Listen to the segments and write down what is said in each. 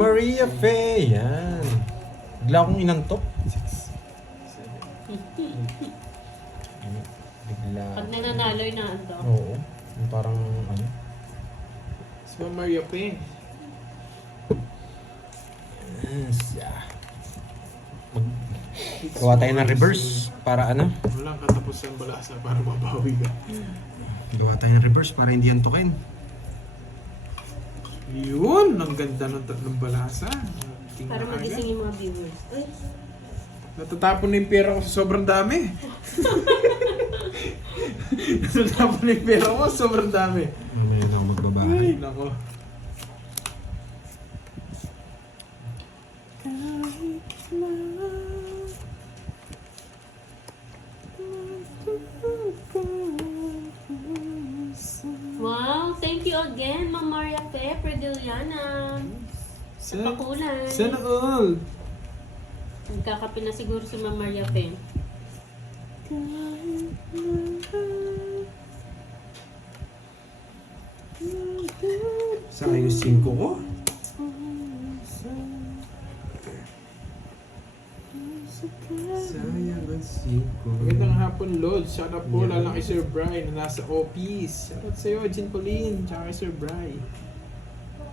Maria Faye, yan. Bigla akong inantok. Bigla. Pag nananalo, inaantok. Oo. Yung parang ano. Si Ma'am Maria Payne. Yes. Gawa tayo ng reverse para ano? Walang katapusan balasa para mabawi ka. Gawa tayo ng reverse para hindi antukin. Yun! Ang ganda ng balasa. Tingnan Para ka magising agad. yung mga viewers. Uy, Natatapon na yung pera ko sa sobrang dami. Natatapon na yung pera ko sa sobrang dami. Mamaya na ako magbabahay. Ay, nako. wow, thank you again, Ma'am Maria Fe, Perdiliana. Sa pakulay. Sana all. Nagkakape na siguro si Ma'am Maria Fe. Saka yung 5 ko. Sayang ang 5. Magandang hapon, Lord. Shout out po lang kay Sir Bry na nasa office. Shout out sa'yo, Jean Pauline, tsaka kay Sir Bry.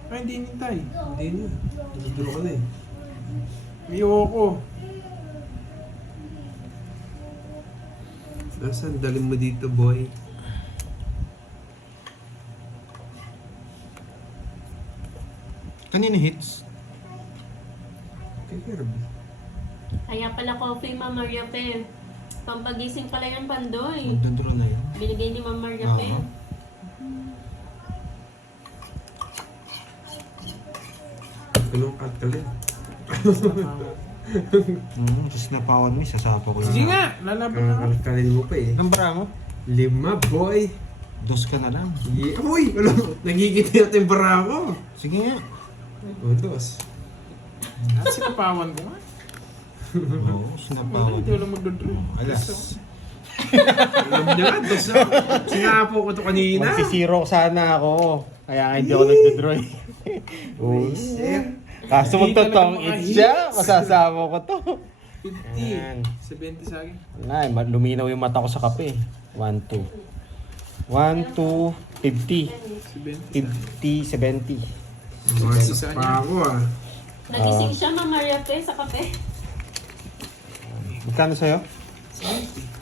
Ay, hindi nintay. Hindi na. Nagdudulo ka na eh. Ayoko. Nasaan? Dalhin mo dito, boy. Kanina hits? Kay Kirby. Kaya pala coffee, Ma'am Maria Fe. Pampagising pala yung pandoy. Nagdudulo na yun. Binigay ni Ma'am Maria Fe. Oo. Anong alkalin? Tapos napawan mo, sasapa ko Sige nga, lalaban na ako. Alkalin mo pa eh. Ilang bara mo? 5, boy! Dos ka na lang. Yeah. Uy! Ano? Nagigiti natin yung bara ko. Sige nga. O, 2. Ah, sinapawan ko nga. Oo, sinapawan. Hindi wala magdodraw. Alas. Alam niya nga, 2. Sinapo ko to kanina. Magsisiro sana ako. Kaya hindi ako nagdodraw eh. Uy, sir. Kaso Hindi magtotong talaga it siya. Masasama ko to. 50. Ayan. 70 sa akin. Wala eh, luminaw yung mata ko sa kape. 1, 2. 1, 2, 50. 70. 50, 70. Masak pa ako ah. Nagising siya, Ma'am Maria Fe, sa kape. Magkano sa'yo?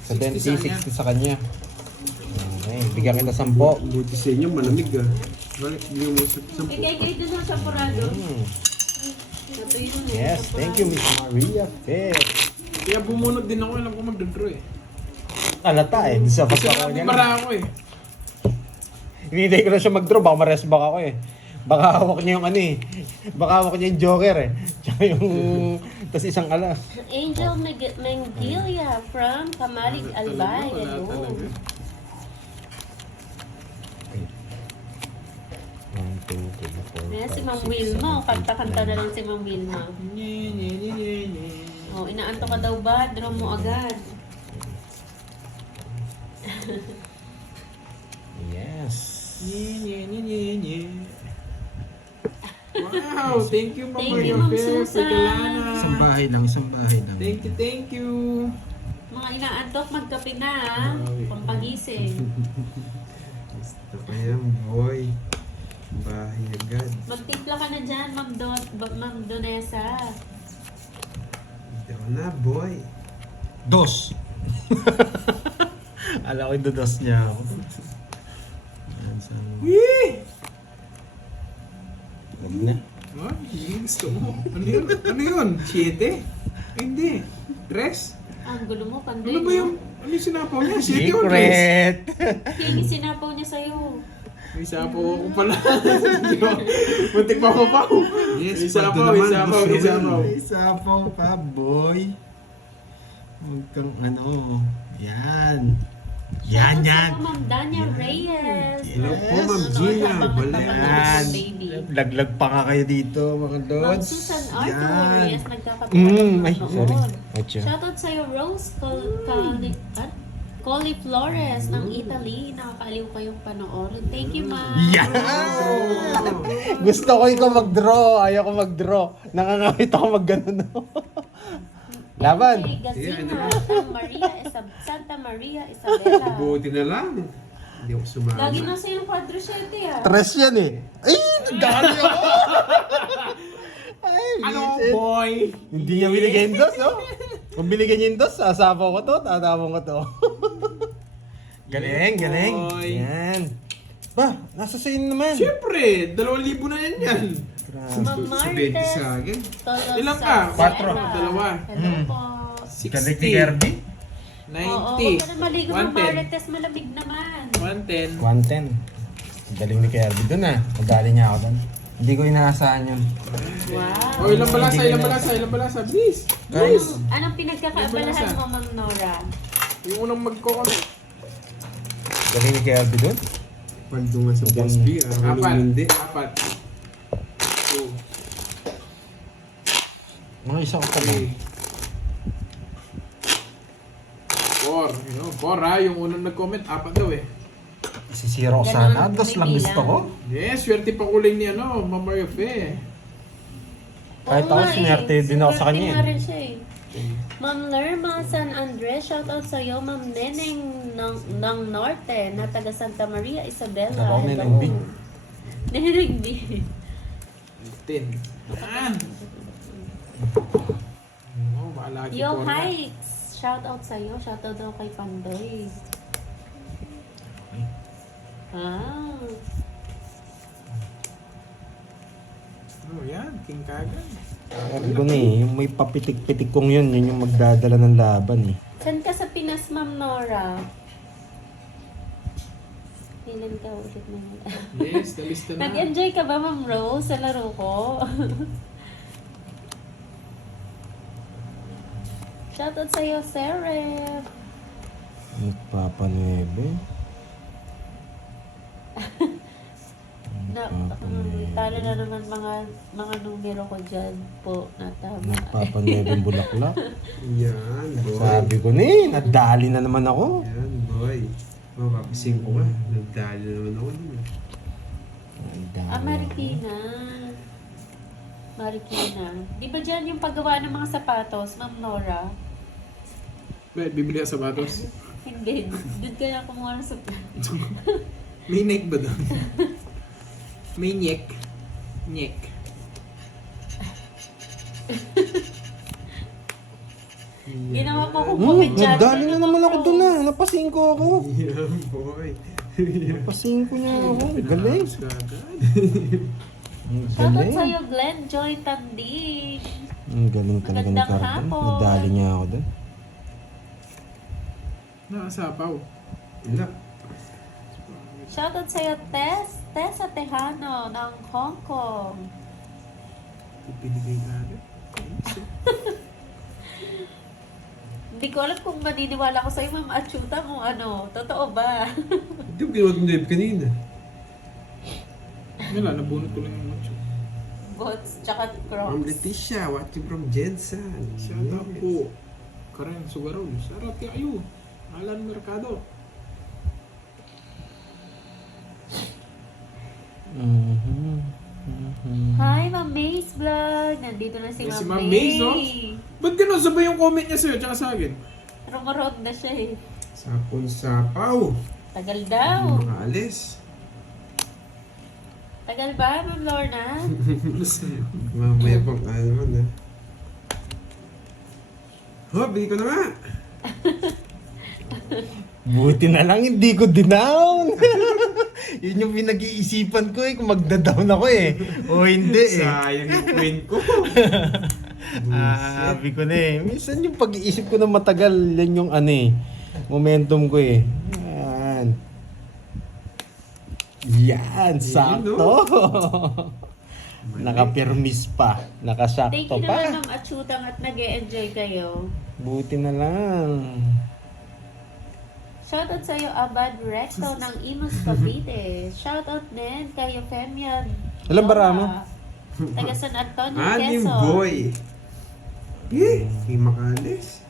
70, 60 sa kanya. Okay, bigyan kita 10. Buti sa inyo, malamig ah. Balik, bigyan mo sa 10. Ikay-kay din sa champurado. Mm. Ito yun eh. Yes, thank you, Miss Maria Fair. Kaya bumunod din ako, alam ko magdodraw eh. Alata eh, di sa Kasi pagkakaw alam niya. bara ako eh. Hinihintay ko na siya mag-draw, baka ma-resback ako eh. Baka hawak niya yung ano eh. Baka hawak niya yung joker eh. Tsaka yung... Tapos isang ala. Angel Mengilia from Kamalig Albay. Wala Hello. talaga. 1, 2, 3, 4, Ayan si Ma'am Wilma. Kanta-kanta na lang si Ma'am Wilma. Nye, nye, nye, nye, nye. Oh, inaanto ka daw ba? Draw mo agad. Yes. Nye, nye, nye, nye, nye. Wow, thank you, Ma'am Thank Maria you, Ma'am Fair, Susan. Pergalana. Isang bahay lang, isang bahay lang. Thank you. Mga inaantok, magkape na ah. Pampagising. Gusto ko yan, boy. Bahay agad. Magtimpla ka na dyan, Ma'am Donesa. Ito na, boy. Dos. Alam ko yung dos niya ako. Yan, Wee! Huwag na. Oh, hindi gusto mo. Ano yun? Ano yun? 7? Ay, hindi. 3? Ah, ang gulo mo, panday. Ano ba yung... Ano yung sinapaw niya? 7 o 3? Secret! Kaya sinapaw niya sa'yo. May sapaw ako pala. Muntik pa ako pa. Yes, May sapaw, pagdo may naman, sapaw, gusto may mo sapaw. May sapaw pa, boy. Huwag kang ano. Yan. Yan, Shoutout yan. sa'yo, Ma'am Dania Reyes. Hello po, Ma'am Gina. Yan. Baby. Laglag pa nga kayo dito, mga Ma'am lods. Susan Arthur. Yan. Yes, nagkakapagod. Ay, sorry. Ocho. Shoutout sa'yo, Rose Collie Flores ng Italy. Nakakaaliw kayong panoorin. Thank you, ma'am. Yan! Gusto ko ikaw mag-draw. Ayaw ko mag-draw. Nangangawit ako mag-ganon. Laban. Okay, Gazima, Santa Maria Isabela. Buti na lang. Hindi ako sumama. Lagi na sa yung 4-7 ah. Tres yan eh. Ay! Nagdali ako! Ay, Ano, bisit. boy? Hindi niya binigay yung dos, no? Kung binigyan niya yung dos, asapaw ko to, tatapon ko to. Galing, galing. Boy. Yan. Ba, nasa sa'yo naman. Siyempre, 2,000 na yan. Grabe. Ma'am Sa 20 Martes. sa akin. Ilang ka? Quatro. Dalawa. Hello po. Galing ni Kirby. 90. Oo, huwag ka na maligo ng 110. Marites, malamig naman. 110. 110. Galing ni Kirby dun ah. Madali niya ako dun. Hindi ko inaasahan yun. Wow. Oh, ilang balasa, please. Guys, Anong pinagkakaabalahan Yung mo, Ma'am Nora? Yung unang magko-comment. galing ni Kirby dun. Pandungan sa Boss B. Ang hindi. Apat. 2. Mga isa ko pa lang. 4. You know, 4 ha. Yung unang nag-comment, 4 daw eh. Isisira ko Ganun, sana. Dos lang may gusto ko. Yes, swerte pa kulay ni ano, Ma'am Maria Fe. Kahit Oo ako, nga sinerte din ako sa kanya Sinerte eh. nga rin siya eh. Ma'am Lerma San Andres, shoutout sa'yo. Ma'am Neneng ng Norte na taga Santa Maria Isabela. Ako, Hello. Neneng B. Neneng B. 10. Oh, maalagi Yo, po na. Hikes! Shoutout sa'yo. Shoutout daw kay Pandoy. Ah. Oh, yan. King Kagan. Sabi ko na eh, yung may papitik-pitik kong yun, yun yung magdadala ng laban eh. Saan ka sa Pinas, Ma'am Nora? Ilan ka ulit na nila? Yes, nalista na. Nag-enjoy ka ba, Ma'am Rose, sa laro ko? Shoutout sa'yo, Seref. Nagpapanuebe. Talo na naman mga numero ko dyan po na tama. Nagpapanuebe bulaklak. Yan, boy. Sabi ko na eh, nadali na naman ako. Yan, boy. Mapapising ko nga. Nagdali na naman ako dun. Nadali Ah, ako. Marikina. Marikina. Di ba dyan yung paggawa ng mga sapatos, Ma'am Nora? Wait, bibili ka sapatos. Hindi. Doon kaya kumuha ng sapatos. May neck ba doon? May neck. Neck. Ginawa ko kung pumidyante. Nadali na naman ako doon ah. Napasingko ako. Yan, boy. Napasingko niya ako. Galing. Kagan. Ang Shoutout galing. sa'yo, Glenn Joy Tandig. Ang galing talaga ni Magandang Carden. hapon. Nadali niya ako doon. Nakasapaw. Wala. Shoutout sa'yo, Tessa Tejano ng Hong Kong. Ipinigay natin. Hindi ko alam kung maniniwala ko sa'yo, Ma'am Achuta, kung ano. Totoo ba? Hindi ko ginawa ng live kanina. Wala, nabunot ko lang yung macho. Bots, tsaka Ma'am Crocs. Leticia, watching from Jensen. Shout out po. Karen Sugarol. Shout out kayo. Alan Mercado. Hi, Ma'am Maze Vlog. Nandito na si Yes, si Ma'am Ma'am Maze. Maze, no? Ba't kinusabay yung comment niya sa'yo tsaka sa akin? Rumorog na siya eh. Sapon sapaw. Tagal daw. Makaalis. Tagal ba, Ma'am Lorna? Mamaya pang ano naman ah. Oh, bili ko na nga. Buti na lang hindi ko dinown. Yun yung pinag-iisipan ko eh, kung magda-down ako eh. O hindi eh. Sayang yung coin ko. Sabi ko na eh. Minsan yung pag-iisip ko na matagal, yan yung ano eh. Momentum ko eh. Yan. Yan, sakto. Nakapirmis pa. Thank Nakasakto you pa. naman, Ma'am Achutang, at nag-e-enjoy kayo. Buti na lang. Shoutout sa'yo, Abad Recto ng Imus Cavite. Shoutout din kay Euphemia. Alam ba, Ramo? Taga San Antonio, Anim Quezon. boy. Eh, hindi makaalis.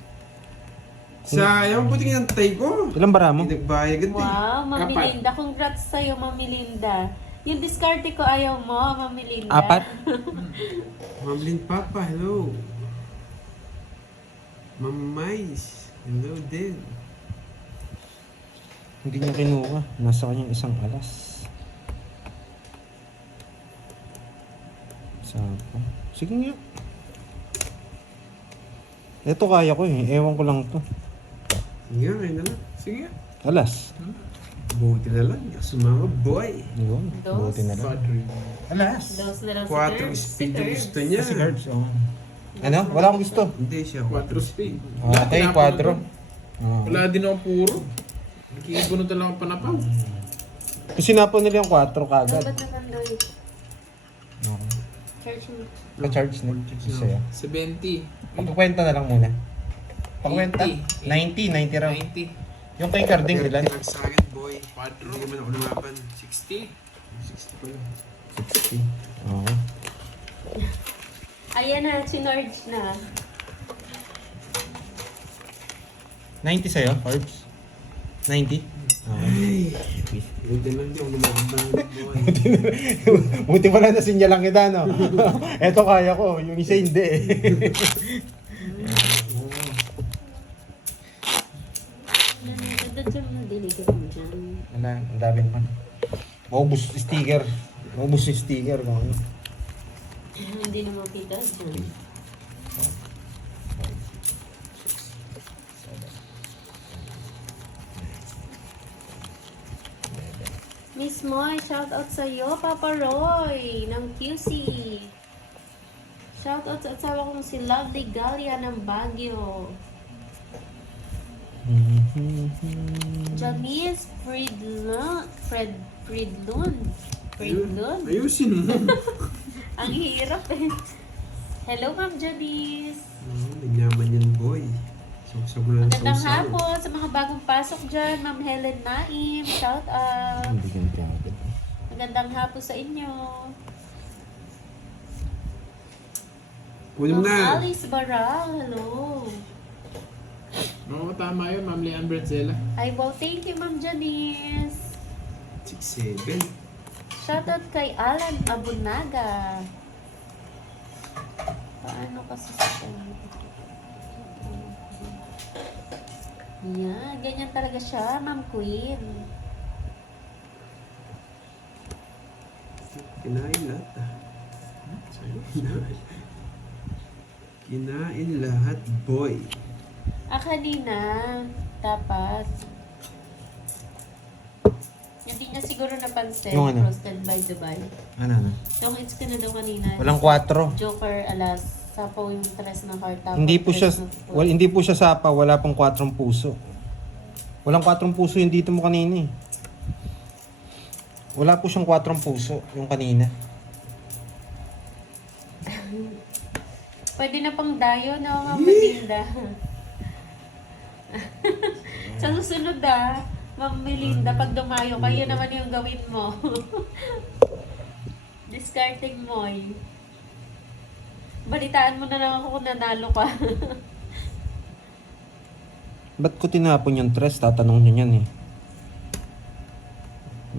Sayang, buti nga tay ko. Ilang bara mo? Pinagbayagad eh. Wow, Ma'am Apat. Melinda. Congrats sa'yo, Ma'am Melinda. Yung discarte ko ayaw mo, Ma'am Melinda. 4? Ma'am Lynn Papa, hello. Ma'am Mais, hello din. Hindi niya kinuha. Nasa kanyang isang alas. Sapa. Sige nga. Ito kaya ko eh. Ewan ko lang to. Sige nga, kayo na lang. Sige nga. Alas. Buti na lang, hindi ako sumama, boy. Yun. Dos. Buti na lang. Padre. Alas. Dos na lang si 4 Curbs. speed Si yung Curbs. gusto niya. Si Cards, oh. Ano? Wala akong gusto. Hindi siya. 4 speed. Okay, 4. Oh. Wala din ako puro. Nakikibunutan lang ako panapaw. Kasi napo nila yung 4 kagad. Dapat na Pandoy. Okay. Church mo. Pa-charge na. Sa'yo. 70. Pagkukwenta na lang muna. Pagkwenta? 80. 90 raw. 90. Yung kay Carding ilan? Pinag sa akin, boy. 4. Hindi naman ako lumaban. 60. 60 pa lang. 60. Oo. Ayan na, chinorge na. 90 sa'yo, Forbes? 90? Okay. Buti lang di ako lumaban, boy. Buti pala na sinyalang kita, no? Eto kaya ko, yung isa hindi eh. Dadyan mo, diligid mo dyan. Wala, ang dami naman. Maubos sticker. Maubos yung sticker. Kung ano. Hindi na makita dyan. Miss Moy, shout out sa iyo, Papa Roy, ng QC. Shout out sa asawa kong si Lovely Galia ng Baguio. Janice Friedlund. Friedlund? Ayusin mo. Ang hirap eh. Hello, Ma'am Janice. Nagnaman yan, boy. Sagsag mo lang Magandang sausaw. hapon sa mga bagong pasok dyan. Ma'am Helen Naim, shout out. Hindi ganito agad. Magandang hapon sa inyo. Kunin mo Ma'am na. Alice Baral, hello. Oo, tama yun, Ma'am Leanne Bradzela. Ay, wow, thank you, Ma'am Janice. 6-7. Shout out kay Alan Abunaga. Paano kasi sa kanya? Yan, ganyan talaga siya, Ma'am Queen. Kinain lahat ah. Kinain lahat, boy. Kanina, dapat. Hindi niya siguro napansin, Yung ano? Roasted by Dubai. Ano? Yung hits ko na daw kanina. Walang 4. Joker, alas, sapaw yung tres ng heart. tapos Hindi po siya tres ng foot. hindi po siya sapa, wala pang 4 puso. Walang 4 puso yung dito mo kanina eh. Wala po siyang 4 puso yung kanina. Pwede na pang dayo na Ma'am Melinda. Sa susunod Ma'am Melinda, pag dumayo, kayo naman yung gawin mo. Discarding mo eh. Balitaan mo na lang ako kung nanalo ka. Ba't ko tinapon yung tres? Tatanong niyo yan eh.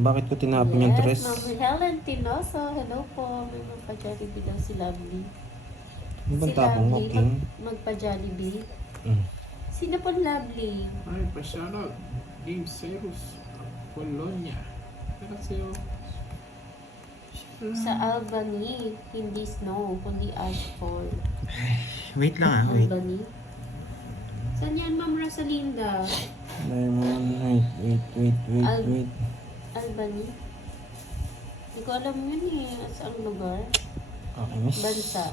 Bakit ko tinapon yung tres? Ma'am Helen Tinoso, hello po. May magpa-Jollibee daw si Lovely. Ano bang tapong mo, King? Magpa-Jollibee. Mm. Sino po Lovely? Ay, pa-shoutout. Game Cyrus. Polonia. Shoutout sa'yo. Sa Albany, hindi snow, kundi asphalt. Wait lang wait. Albany? Saan yan, Ma'am Rosalinda? Wait. Albany? Hindi ko alam yun eh. Saang lugar? Okay, miss. Bansa.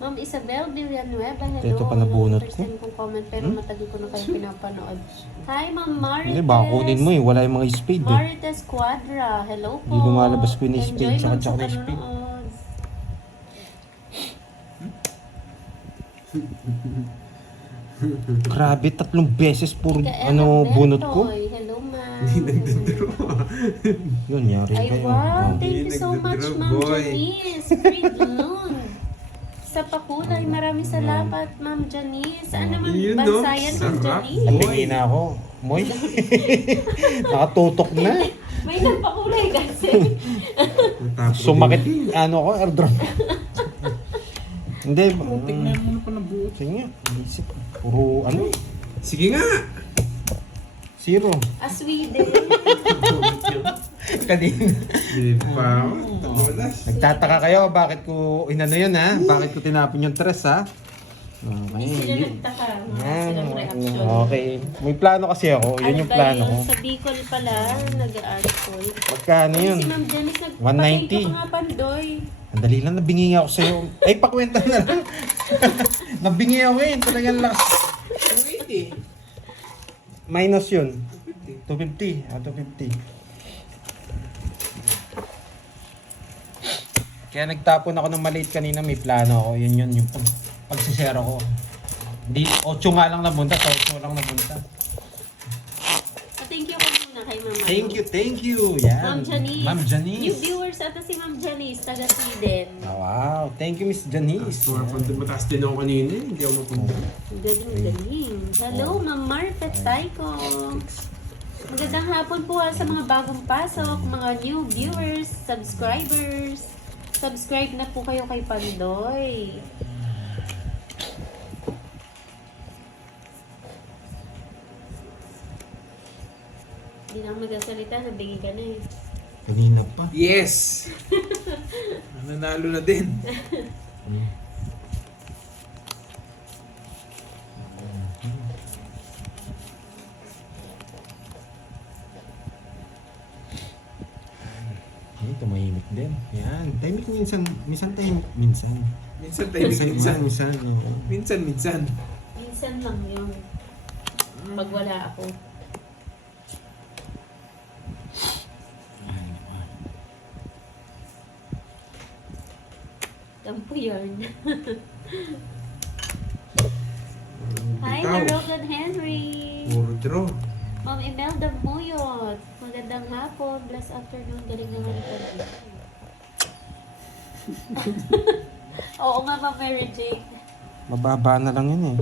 Ma'am Isabel Villanueva, hello. Ito pa nabunot First ko. time kong comment pero matagal ko na kayo pinapanood. Hi, Ma'am Marites. Hindi, baka kunin mo eh. Wala yung mga speed eh. Marites Quadra, hello po. Hindi lumalabas ko yung speed, Enjoy, tsaka ma'am, sa yung speed. panonood. Grabe, 3 beses puro Ika bunot ko. Hello, ma'am. Hindi nagdadraw ah. Yun, yari Ay, kayo. wow. Oh. Thank you so much, Nagdadraw, Ma'am boy. Janice. Friedlund. Sa sa pakulay. Maraming salamat, Ma'am Janice. Saan naman Yun, bansa no? yan, Ma'am Sarap. Janice? Natingin na ako. Moy. Nakatutok na. May nagpakulay kasi. Natapos Sumakit, din. ano ko, airdrop. Hindi. Tignan mo na pa na buo. Sige nga. Isip. Puro ano. Sige nga. Zero. Sweden. Kanina. Hindi pa ako. Tamulas. Nagtataka kayo bakit ko inano yun ha? Bakit ko tinapon yung tres ha? Okay. Hindi sila nagtaka. Silang reaction. Okay. May plano kasi ako. Yun Ano yung ba plano ko. yun? Sa Bicol pala, nag-alcohol. Magkano yun? Si Ma'am Janice 190. nagpatay ka nga pandoy. Ang dali lang, nabingi ako sa'yo. Ay, pakwenta na lang. Nabingi ako eh. Talagang lakas. 280. Minus yun. 250. 250. Kaya nagtapon ako ng maliit kanina. May plano ako. Yun yung pagsisero ko. Di, 8 nga lang nabunta. 8 lang nabunta. Thank you ko muna kay Ma'am. Thank you. Yan. Ma'am Janice. Ma'am Janice. New viewers ata si Ma'am Janice, taga Sweden. Oh, wow. Thank you, Miss Janice. Mataas din ako kanina. Hindi ako mapunta. Galing. Hello, Ma'am Marpet Taiko. Magandang hapon po sa mga bagong pasok, mga new viewers, subscribers. Subscribe na po kayo kay Pandoy. Hindi na ako magsasalita, nabigay ka na eh. Kanina pa. Yes! Nanalo na din. Ay, tumahimik din. Yan. Tahimik minsan. Minsan tahimik. Minsan. Minsan tayo, minsan. Minsan. Oo. Minsan. Minsan lang yun. Pag wala ako. Tampo yun. Hi, Ikaw. Marogan Henry. Puro draw. Ma'am Imelda Muyot. Magandang hapon. Blessed afternoon. Galing naman ito. Oo nga, Ma'am Mary Jane. Mababa na lang yun eh.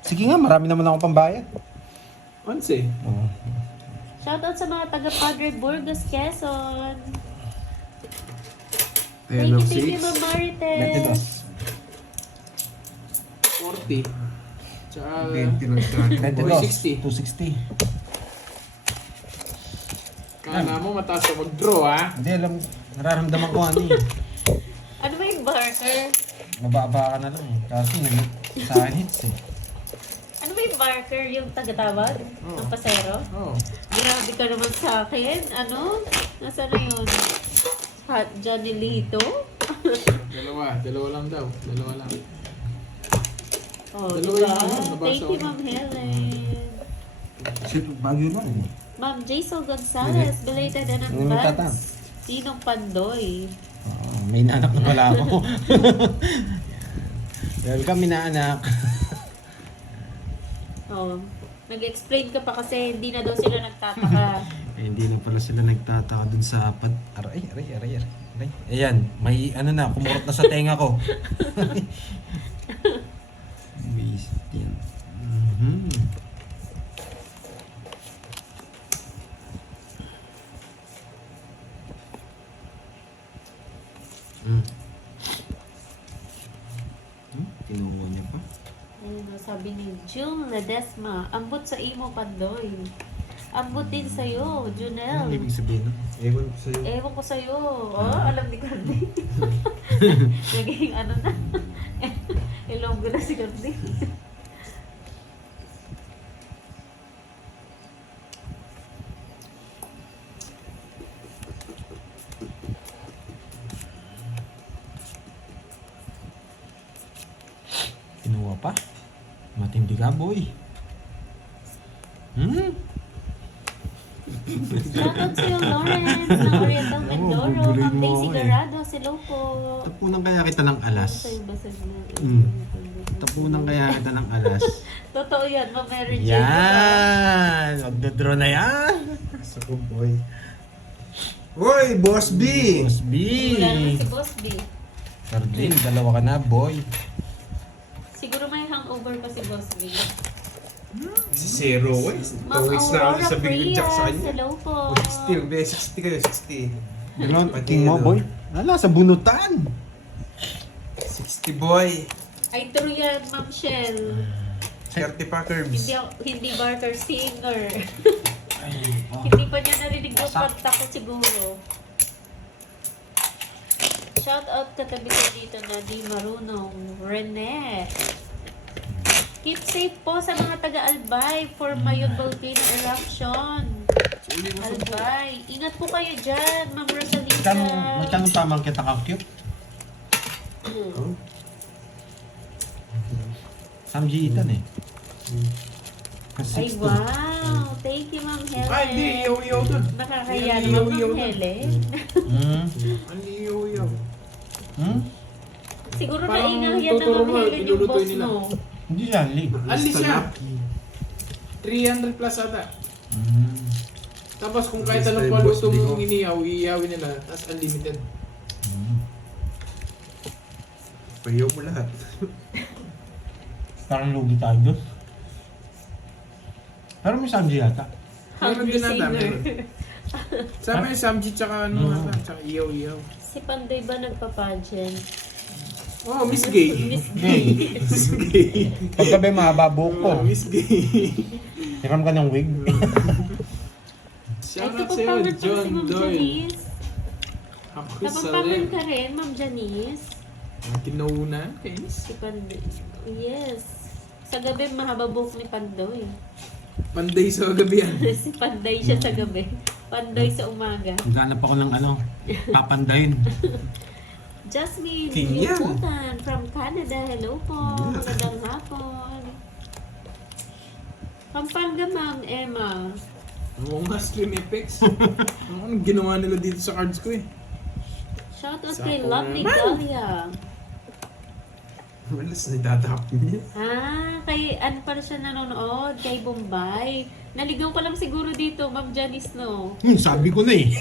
Sige nga, marami naman ako pambayad. 11. Oo. Shoutout sa mga taga Padre Burgos, Quezon. 10 of Thank you, 6. Ma'am Marites. 40. Tsaka... 20 lang sa akin. 22. 60. 260. Kala mo mataas ka mag-draw, ha? Hindi, alam, nararamdaman ko ano eh. Ano ba yung barker? Mababa ka na lang eh. Kasi sa akin hits eh. Ano ba yung barker? Yung tagatawad? Oo. Ng pasero? Oo. Grabe ka naman sa akin. Ano? Nasaan na yun? Hot Johnny Lito? Dalawa lang daw. Dalawa lang. Oh, Dalawa diba? yun, nabasa Thank you, ko. Ma'am Helen. Kasi Baguio lang eh. Ma'am Jason Gonzalez, belated in Ano may tatang? advance. Sinong Pandoy? May naanak na pala ako. Welcome, inaanak. Oh, nag-explain ka pa kasi hindi na daw sila nagtataka. Eh, hindi na pala sila nagtataka dun sa Aray. Ayan, may ano na, kumurot na sa tenga ko. Waste yan. Tinuha niya pa. Ayun, sabi ni June Ledesma, ambot sa imo, Pandoy. Ambot din sa'yo, Ano Junel. ibig sabihin nun? Ewan ko sa'yo. Ewan ko sa'yo. Oh, alam ni Cardi. Naging ano na. Ilonggo na si Cardi. Kinuha pa? Matindi ka, boy. Shoutout sa'yo, Lawrence, ng Oriental Mindoro. bubulig Ma'am mo Daisy ako eh. Garado, hello po. Tapunan kaya kita ng alas. Sa'yo basag na. Tapunan kaya kita ng alas. Totoo yan, Ma'am Mary Jane. Yan! Magdodraw na yan! Sako, boy. Hoy, Boss B! Boss B! Wala naman si Boss B. Cardin, dalawa ka na, boy. Siguro may hangover pa si Boss V. Si Zero West. Ma'am 2 weeks na ako Aurora sa Big Jack sa Frias, kanya. hello po. 60, be, 60 kayo, 60. Ano, Pati king mo, ano. boy? Ala, sa bunutan. 60 boy. Ay, true yan, Ma'am Shell. 30 pa curbs. Hindi Barker singer. Ay, oh. Hindi pa niya narinig yung kanta ko siguro. Shout out katabi ko dito na di marunong. Rene. Keep safe po sa mga taga-Albay for Mayon volcano eruption. Albay. Ingat po kayo dyan, Ma'am Rosalita. Magkano tamang kita ka cute? Oh. Samjiitan eh. Ay, wow. Thank you, Ma'am Helen. Ay, hindi. Iyaw-iyaw doon. Nakakaya Hindi, naman, iyaw-iyaw Ma'am na. Helen. Hmm? Ang iyaw-iyaw. Hmm? Siguro Parang naingayan na tuturo Ma'am mo, Helen yung ilulutuin boss nila. mo. Hindi yan, Lee. Alis siya. 300 plus ata. Hmm. Tapos kung kahit Basta anong yung paluto boss, di ko. mong iniyaw, iiyawin nila. Tapos unlimited. Hmm. Pahiyaw mo lahat. Parang lugi tayo doon. Pero may samji yata. Meron Hungry din ata, singer. meron. Sama yung samji tsaka ano ata, tsaka iyaw-iyaw. Si Panday ba nagpa-pageant? Oh, Miss Gay. Miss Gay. Miss Gay. Pagkabi mahaba buhok ko. Oh, Miss Gay. Hiram ka ng wig. Ay, Shout out sa'yo, kapampangan pa si John Ma'am Doyle. Janice. Ako Kapampangan sa ka rin, Ma'am Janice. Ang kinaunan, kainis. Si Panday. Yes. Sa gabi, mahaba buhok ni Pandoy. Panday sa gabi yan. Si Panday siya sa gabi. Pandoy sa umaga. Maghanap ako ng ano, papandayin. Jasmine King yan. Liputan from Canada. Hello po. Yeah. Magandang hapon. Pampanga, Ma'am Emma. Oo nga, Stream Apex. Anong ginawa nila dito sa cards ko eh. Shout out Sapo kay Lovely naman. Dahlia. Malas na itatapin niya. Kay ano pala siya nanonood? Kay Bombay. Naligaw ka lang siguro dito, Ma'am Janice, no? Sabi ko na eh.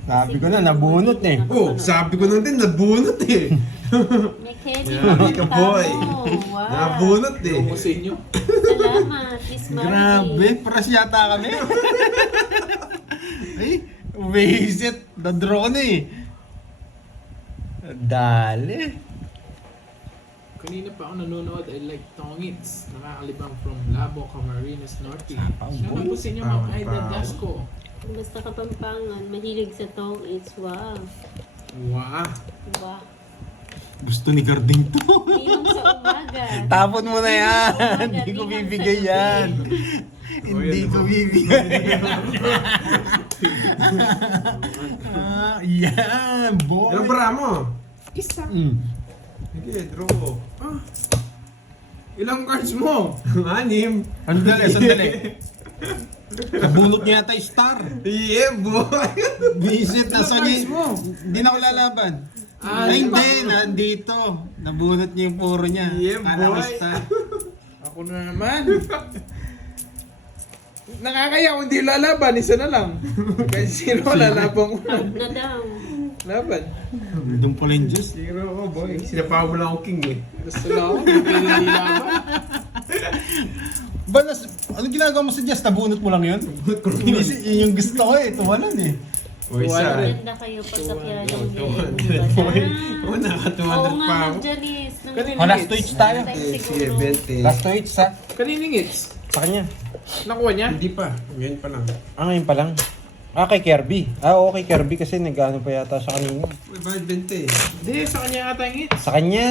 Sabi ko na, nabunot eh. Oh, sabi ko na din, nabunot eh. May Kenny. Grabe ka, boy. Wow. Nabunot eh. Ako sa inyo. Salamat, Miss Margie. Grabe, paras yata kami. Ay, visit. Nadraw ko na eh. Dali. Kanina pa ako nanonood, I like Tongits. Nakakalibang from Labo, Camarines Norte. Sapaw, Shout out boy. po sa inyo, Ma'am Sapaw. Aida Dasco. Basta Kapampangan, mahilig sa tong it's wow. Wow. Wow. Gusto ni Garding to. Minum sa umaga. Tapon mo na yan. Umaga, Hindi ko minum sa bibigay gabi. yan. Hindi ko bibigay yan. Yan, boy. Ilang bara mo? Isa. Sige, draw ko. Ah. Ilang cards mo? 6. Sandali. Nabunot niya yata yung star. Yeah, boy! Visit na sa cards mo? Hindi na ako lalaban. Ah, Ay, di ba? hindi. Nandito. Nabunot niya yung puro niya. Yeah, Kala ko boy. star. Ako na naman. Nakakaya kung di lalaban, isa na lang. Kahit sino lalaban ko lang. Na daw. Laban. Doon pala yung juice. Zero ko, boy. Sinapaw mo lang ako king eh. Gusto na ako, hindi laban. Balas, anong ginagawa mo sa Jess? Nabunot mo lang yun? Yun yung gusto ko eh. Tumalan eh. O isa. Maganda kayo pag sa piano ng Oo, naka 200 Oo pa nga, ako. Ma'am Janice. Kanina Last tweets tayo. Sige, 20. Last tweets ha. Kaninong hits? Sa kanya. Nakuha niya? Hindi pa. Ngayon pa lang. Ngayon pa lang. Kay Kirby. Oo, kay Kirby kasi nag-ano pa yata sa kanina. Uy, bakit 20 eh? Hindi, sa kanya ata yung hits. Sa kanya.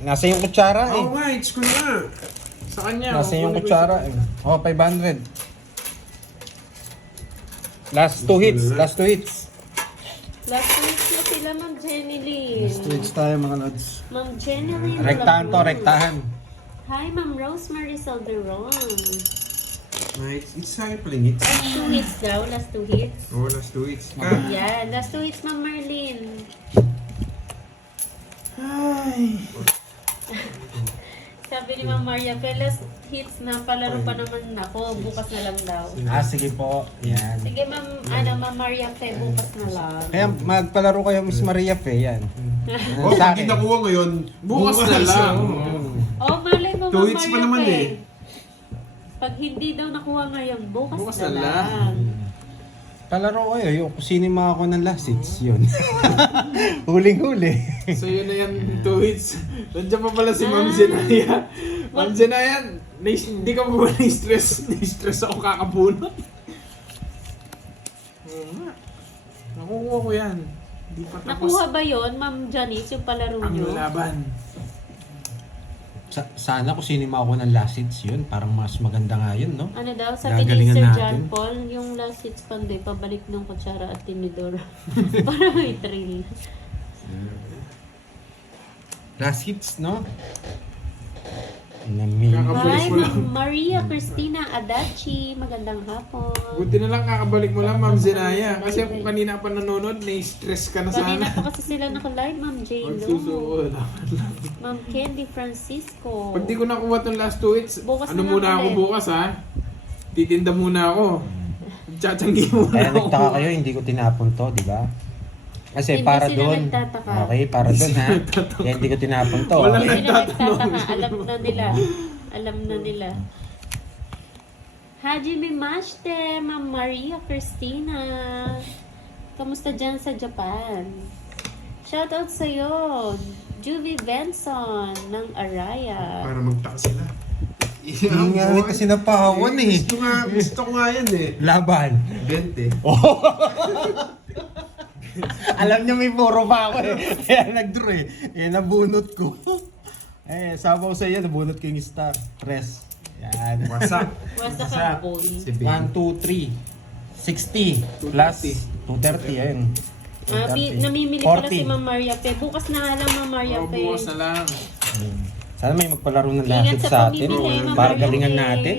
Nasa yung kutsara eh. Oo nga, it's ko na. Sa kanya. Nasa yung kukunin ko kutsara isa. eh. 500. Last 2 hits. Last 2 hits. Last week na sila, Ma'am Jenny Lynn. Last 2 hits tayo mga lods. Ma'am Jenny Lynn. Rektahan to, Labun. rektahan. Hi, Ma'am Rosemary Salderon. It's sa akin pala yung hits. 2 hits daw, last 2 hits. Oo, last 2 hits. Ka. Yan, last 2 hits, Ma'am Marlene. Ay. Sabi ni Ma'am Maria, last hits na palaro pa naman ako. Bukas na lang daw. Sige po. Yan. Sige, Ma'am Maria, bukas na lang. Kaya magpalaro kayo, Miss Maria Fe. Yan. Oh, Sa pag akin. nakuha ngayon, Bukas na lang. Oh, malay mo, 2 Ma'am hits pa Maria naman Fe. eh. Pag hindi daw nakuha ngayon, bukas Bukas na na lang. Palaro kayo. Yung kung sino yung makakuha ng last hits, yun. Huling-huli. So yun na yan, 2 hits. Nandiyan pa pala si Ma'am Zenaya. Ma'am Zenaya, hindi ka pa ba na-stress? Na-stress ako kakabunot. Oo nga. Nakukuha ko yan. Hindi pa tapos Nakuha ba yon, Ma'am Janice, yung palaro ang nyo? laban. Sana kung sino yung makakuha ng last hits, yun. Parang mas maganda nga yun, no? Ano daw, sabi ni Gagalingan Sir natin. John Paul, yung last hits pandoy, pabalik ng kutsara at tinidor. Para may thrill. Last hits, no? Namin. Kakabalik Hi, mo lang. Ma'am Maria Cristina Adachi. Magandang hapon. Buti na lang kakabalik mo lang, Ma'am Zenaya. Kasi kung kanina pa nanonood, na-stress ka na Kanina sana. pa kasi sila naka-live, Ma'am J. Magsusuko. Ma'am Candy Francisco. Pag di ko nakuha tong last 2 hits, Bukas ano na lang muna ako ulit. bukas ha? Titinda muna ako. Tsatsangi muna Kaya ako. nagtaka kayo, hindi ko tinapon to, di ba? Kasi Hindi para sila doon. nagtataka. Okay, para doon ha. Kaya hindi ko tinapon to. Walang Hindi sila nagtatanong. nagtataka. Alam na nila. Alam na nila. Hajime Mashte, Ma'am Maria Cristina. Kamusta dyan sa Japan? Shoutout sa'yo. Juvie Benson ng Araya. para magtaka sila. Hindi nga rin kasi napahawan eh. Gusto ko nga yan eh. Laban. 20. Alam niya may puro pa ako eh. Kaya nag-draw eh. Eh, nabunot ko. Eh, sabaw sa iyo, nabunot ko yung star. Res. Yan. Wasak. Wasa Wasa. ka, boy. 1, 2, 3. 60 plus 230. Ayun. Namimili pala si Ma'am Maria Pe. Bukas na nga lang, Ma'am Maria Oo, Pe. bukas na lang. Sana may magpalaro ng Ingat last hits sa sa atin. pamimili, Ma'am Para Maria galingan Pe. natin.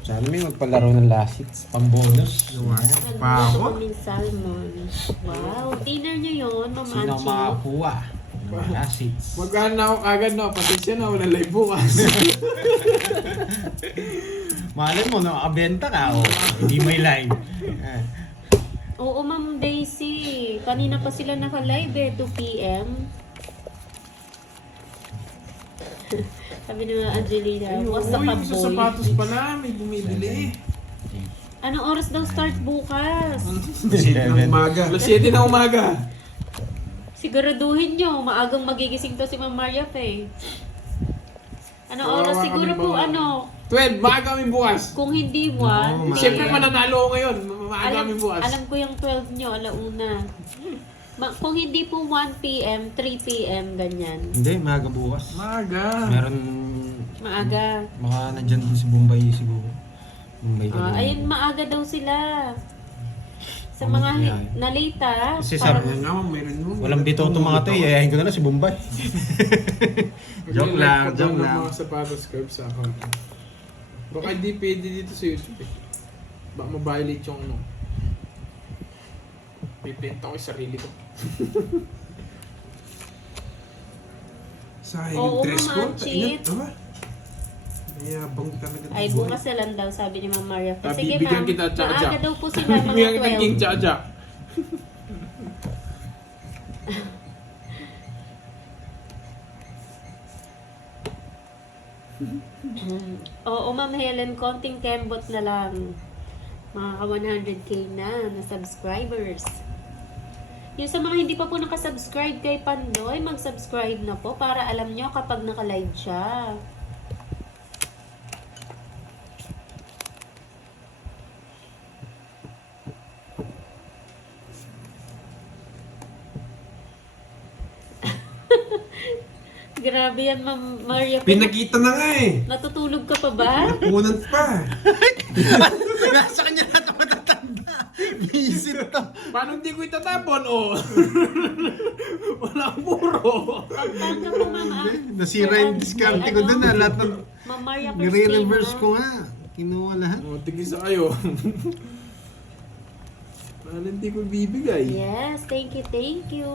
Sana may magpalaro ng last hits. Pang bonus. Nagluto Pa ako? kaming salmon. Wow, dinner nyo yun, Ma'am Sino ang Anchi. makakuha ng last hits? Magkaan na ako kagad no. Pasensya na, wala live bukas. Malay mo, nakabenta ka. Oh. Hindi may live. Oo, Ma'am Daisy. Kanina pa sila naka-live eh, 2 p.m. Sabi ni Ma'am Angelina, what's up, Uy, sa boy? sapatos pala, may bumibili. Anong oras daw start bukas? Kasi ng umaga. Alas 7 na umaga. Siguraduhin nyo, maagang magigising to si Ma'am Maria Faye. Anong Kawawa oras? Siguro kami po mga- ano, 12, maaga kami bukas. kung hindi 1, Siyempre mananalo ako ngayon. Maaga alam, kami bukas. alam ko yung 12 nyo, alauna. Kung hindi po 1 p.m., 3 p.m., ganyan. Hindi, maaga bukas. Maaga. Meron, Maaga. baka nandyan din si Bombay siguro. Bombay ka din. Ayun, maaga daw sila. Sa Ano mga kaya? nalita, Kasi parang- sabi- Ayun nga, mayroon mo. Walang bito itong mga to, yayahin ko na lang si Bombay. Joke lang, Maglilike pa joke daw ng lang. mga sapatos curve sa account. Baka hindi pwede dito sa YouTube eh. Baka ma-violate yung ano. Pipinta ko yung sarili ko. Sayang Oo, yung dress ko. Mama, cheat. Ingat, aba. Mayabang talaga. ay bukas na lang daw, sabi ni Ma'am Maria. Ah, Sige bibigyan ma'am, kita, Jack, maaga Jack. daw po sila, mga Bigyan kita 12. King Jaja. Oo, Ma'am Helen, konting kembot na lang. Mga 100k na subscribers. Yung sa mga hindi pa po nakasubscribe kay Pandoy, mag-subscribe na po para alam nyo kapag naka-live siya. Grabe yan, Ma'am Maria. Pinakita na nga eh. Natutulog ka pa ba? Unang pa. Nasa kanya na ito matatanda. Visit to. Paano hindi ko itatapon? Oh. Walang puro. Pagpag ka po, Mama. Nasira yung diskarte ko dun na. Lahat ng Ma'am Maria nire-reverse Cristina. ko nga. Kinuha lahat. Oh, tigisa kayo. Paano hindi ko bibigay? Yes, thank you, thank you.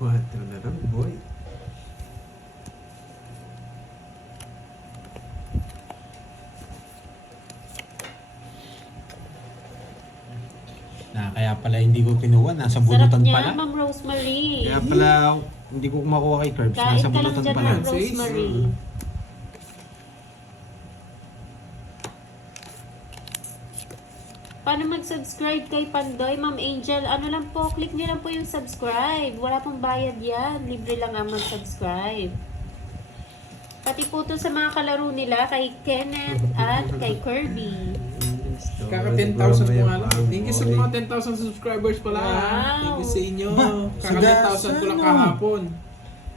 4 na lang, boy. pala hindi ko kinuha. Nasa Sarap bunutan niya, pala. Ma'am Rosemary. Kaya pala hindi ko makuha kay Curbs. Kain Nasa ka lang bunutan dyan, pala. Ma'am Rosemary. Paano mag-subscribe kay Pandoy, Ma'am Angel? Ano lang po, click niyo lang po yung subscribe. Wala pong bayad yan. Libre lang ang mag-subscribe. Pati po to sa mga kalaro nila, kay Kenneth at kay Kirby. Kaka 10,000 po nga lang. Thank you sa mga 10,000 subscribers pala. Wow. Thank you sa inyo. Kaka Sagasa, 10,000 ko lang no? kahapon.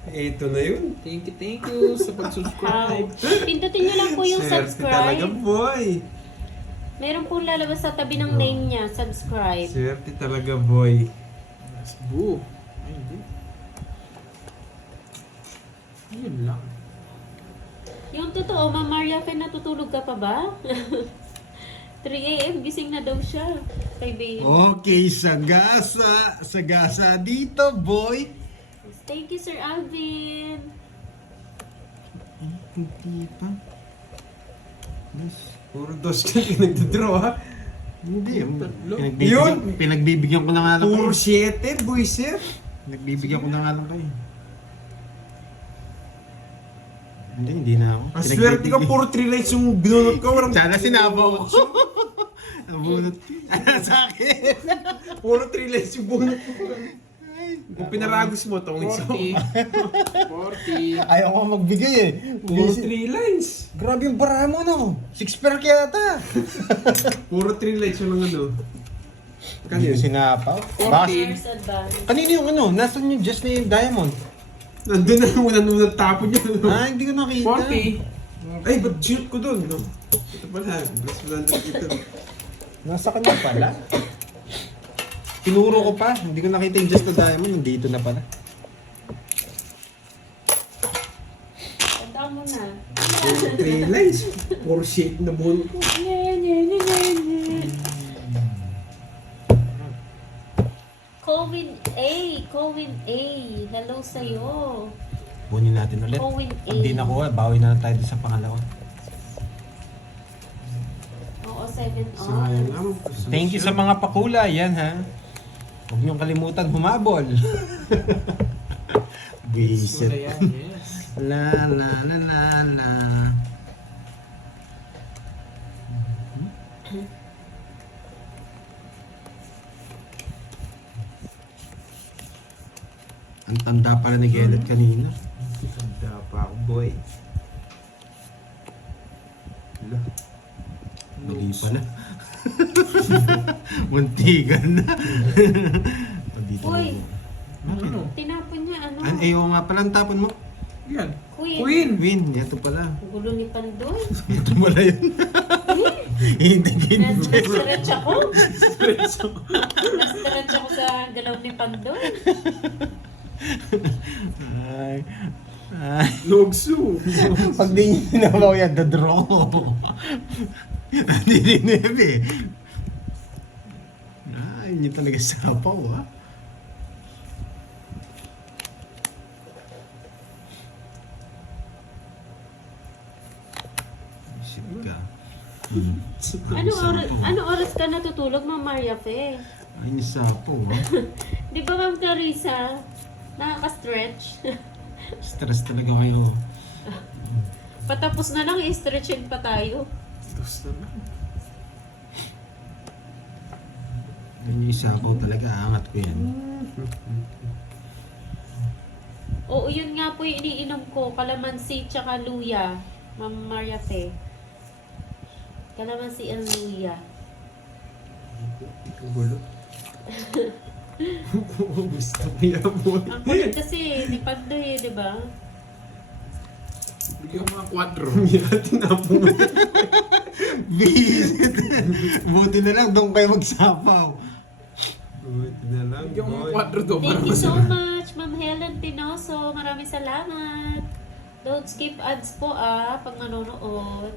Ito na yun. Thank you sa pag-subscribe. Pindutin niyo lang po yung Swerte talaga, subscribe. boy. Meron po lalabas sa tabi ng name niya, subscribe. Swerte talaga, boy. Let's go. Ay, hindi. Ayun lang. Yung totoo, Ma'am Maria, natutulog ka pa ba? 3 a.m. gising na daw siya. Kay Babe. Okay, sagasa. Sagasa dito, boy. Thank you, Sir Alvin. Hindi pa. Puro dos ka nagdadraw, ha? Hindi. Yun! Pinagbibigyan ko na nga lang Puro kayo. 7, boy, sir. Nagbibigyan ko na nga lang kayo. Hindi na ako. Ang swerte ka, puro 3 lights yung binunot ko. Walang Sana sinabaw ko. Nabunot ko. Sa akin. Puro 3 lights yung bunot ko. Kung pinaragos mo, itong isa. 40. 40. Ayaw ko magbigay eh. Puro 3 lines. Grabe yung bara mo, no? 6 pair kaya Puro 3 lights yung lang ano. Kanino sinapaw? Baka, Years advance. kanino yung ano? Nasaan yung just na yung diamond? Nandun na nung tapon niya. Ah, hindi ko nakita. 40. Ay, ba't shoot ko dun? No? Ito pala, mas blanda ito. Nasa kanya pala. Tinuro ko pa. Hindi ko nakita yung just na diamond. Nandito na pala. Tanda mo na. Puro 3 lines. Puro shape na bunot ko. Colin A. Hello sa'yo. Kunin natin ulit. Colin A. Hindi nakuha. Bawi na lang tayo sa pangalawa. Oo, 7 Sayang on. naman. Thank you sa mga pakula. Yan ha. Huwag niyong kalimutan humabol. Bisit. Wala yan, yes. La la la la la. Ang tanda pala ni Kenneth kanina. Tanda pa ako, boy. Wala. Mali pala. Muntigan na. Dito Uy. Ano? Tinapon niya, ano? Ayaw nga pala ang tapon mo. Yan. Queen. Queen. Win, ito pala. Ang gulo ni Pandoy. Ito pala yun. Hindi ginto. Na-stretch ako. Na-stretch ako sa galaw ni Pandoy. Ay. Ay. Logso. Pag di niyo sinabaw yan, the-draw. Hindi rin nebe. Ay, hindi talaga sapaw, ha? Isip ka. Ano oras ka natutulog, Ma'am Maria Fe? Ay, ni sapaw, ha? Di ba, Ma'am Clarissa? Nakaka-stretch. Stress talaga kayo. Patapos na lang, i-stretchin pa tayo. Dos na lang. Yan yung sapaw talaga, angat ko yan. Oo, yun nga po yung iniinom ko. Kalamansi tsaka luya. Ma'am Maria Fe. Kalamansi and luya. Ang gulo. Gusto mo yan, boy. Ang kulit kasi, ni Pandoy, di ba? Bigyan ko mga 4. Yan, tinapon mo. Visit! Buti na lang, doon kayo magsapaw. Buti na lang, Bigyan ko mga boy. 4 to. Thank you so much, Ma'am Helen Tinoso. Maraming salamat. Don't skip ads po pag nanonood.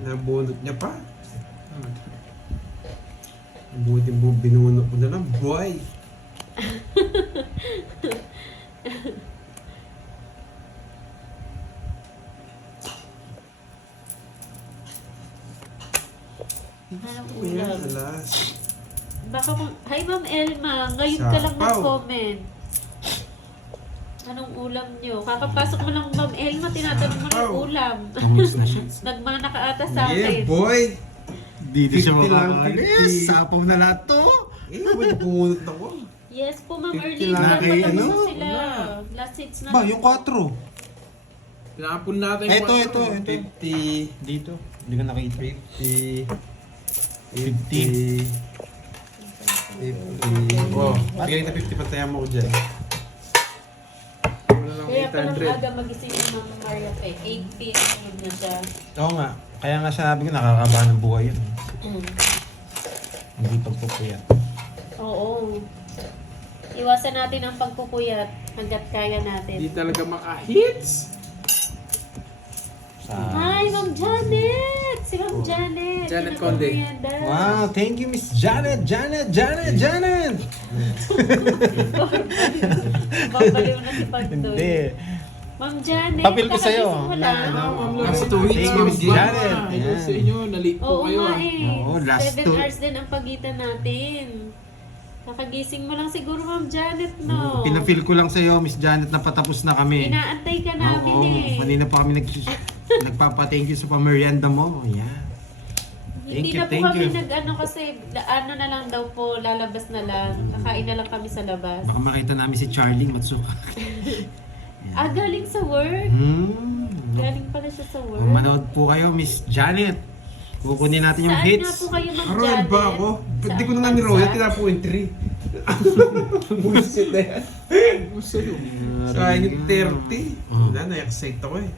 Nabunot niya pa. Buti mo binunot ko na lang, boy. Alam ko Kaya Hi, Ma'am Elma. Ngayon ka lang Sapaw. nag-comment. Anong ulam nyo? Kakapasok mo lang, Ma'am Elma, tinatanong mo ng ulam. Tumix na siya. Nagmana ka ata sa Yeah, akin. boy! Dito siya 50 lang, makakalis. 50. Sapaw na lahat to. Eh, ba't pumunot ako? Yes po, Ma'am 50 Erlene. lang. Dapat Kay tapos ano? na sila. Last hits na. Ba, yung 4. Tinapon natin Ito. 50. Dito. Hindi ko nakita. 50. 50. 50. Oh, bigay na 50 patayan mo ko dyan. Wala lang Kaya pa ng 800. aga magising yung Ma'am Maria Pe. 8 p.m. na siya. Oo nga. Kaya nga sabi ko nakakabahan ng buhay yun. Mm. Hindi pagpupuyat. Oo. Iwasan natin ang pagpupuyat hanggat kaya natin. Hindi talaga maka-hits. Hi, Ma'am Janet! Si Ma'am Janet. Janet Yung Conde. nagmerienda. Wow, thank you Miss Janet. Babaliw na si Pagdoy. Hindi. Ma'am Janet, Papel ko sa'yo. kakagising mo lang. Ma'am Last Lorena. 2 weeks, Thank you, Miss Ma'am, Janet. Idol Ayan. sa inyo. Nalito Oo kayo nga ah. eh. Oo, last 7 two. hours din ang pagitan natin. Kakagising mo lang siguro, Ma'am Janet, no? Pinafeel ko lang sa'yo, Miss Janet, na patapos na kami. Inaantay ka namin Oo, eh. kanina pa kami nagpapa-thank you sa pamerienda mo. Yeah. Hindi na po thank kami you. nag-ano kasi, ano na lang daw po, lalabas na lang. Kakain na lang kami sa labas. Baka makita namin si Charlie Matsuka. Ah, galing sa work. Galing pala siya sa work. Manood po kayo, Miss Janet. Kukunin natin yung Saan nga hits. po kayo, Ma'am Royal Janet? ba ako? Ba't di ko na nga Saan ni Royal? bansa? Tinapo yung 3. Bullshit na yan. Gusto yun. Sayang yung 30. Oh. Wala, na-excite ako eh.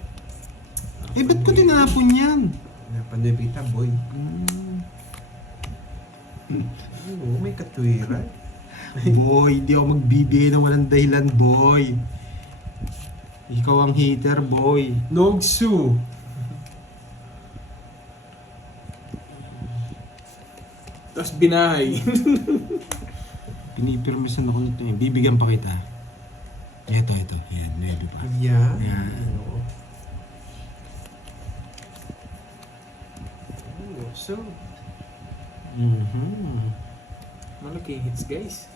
Eh, ba't ko tinapon yan? Napandoy pita, boy. Oo, may katwira. Boy, di ako magbibigay ng walang dahilan, boy. Ikaw ang hater, boy. Nogsu. Tapos binahay. Pinipirmisan ako nito. Bibigyan pa kita. Ito. Yan, 9 pa. Yeah. Yan. So, Malaking hits guys.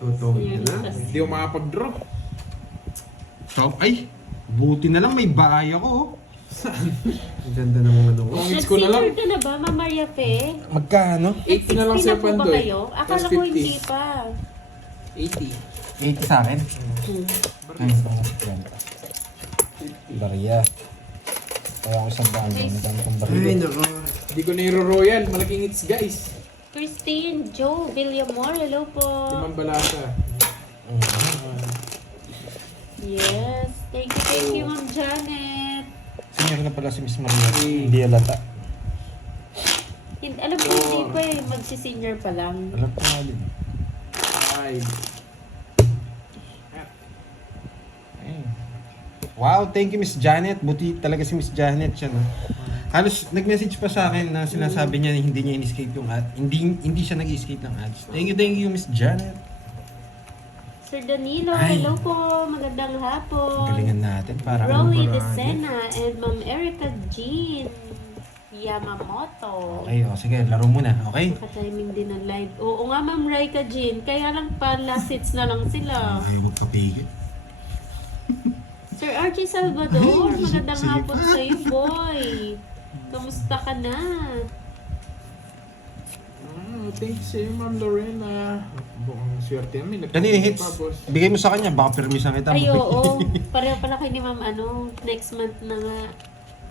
tutawid ka na. Hindi ako makapag-draw. Top, ay! Buti na lang may bahay ako. oh. Ang ganda ng mga ano. Kung hits ko na lang. Nag-senior ka na ba, Ma'am Maria Fe? Magkano? 80 na lang 60 sa na po ba Pandoy. kayo? Akala Plus ko 50. hindi pa. 80. 80 sa akin. Ay, Barya. Kaya ako sa baan doon. Ang kong Ay, nako. Hindi ko na royal. Malaking hits guys. Christine, Joe, Villamor, hello po. Limang balasa. Yes. Thank you, Ma'am Janet. Senior na pala si Miss Maria. Hey. Hindi alata. Alam ko hindi pa eh, magsi-senior pa lang. Alam ko nga din. 5. Wow, thank you Miss Janet. Buti talaga si Miss Janet siya, no? Halos nag-message pa sa akin na sinasabi niya na hindi niya in-escape yung ad. Hindi siya nag-escape ng ads. Thank you Miss Janet. Sir Danilo, Ay. hello po. Magandang hapon. Galingan natin para Rolly paraan. Decena and Ma'am Erica Jean Yamamoto. Okay, sige, laro muna, okay? Naka-timing din ang live. Oo nga, Ma'am Raika Jean. Kaya lang pa, last hits na lang sila. Ayaw magpapigil. Sir Archie Salvador, Ay, magandang sige. hapon sa iyo, boy. Kamusta ka na? Thank you sa iyo, Ma'am Lorena. Bukang swerte namin. Kanina hits, bigay mo sa kanya, baka permisan kita. Ay, oo. Pareho pala kayo ni Ma'am, next month na nga.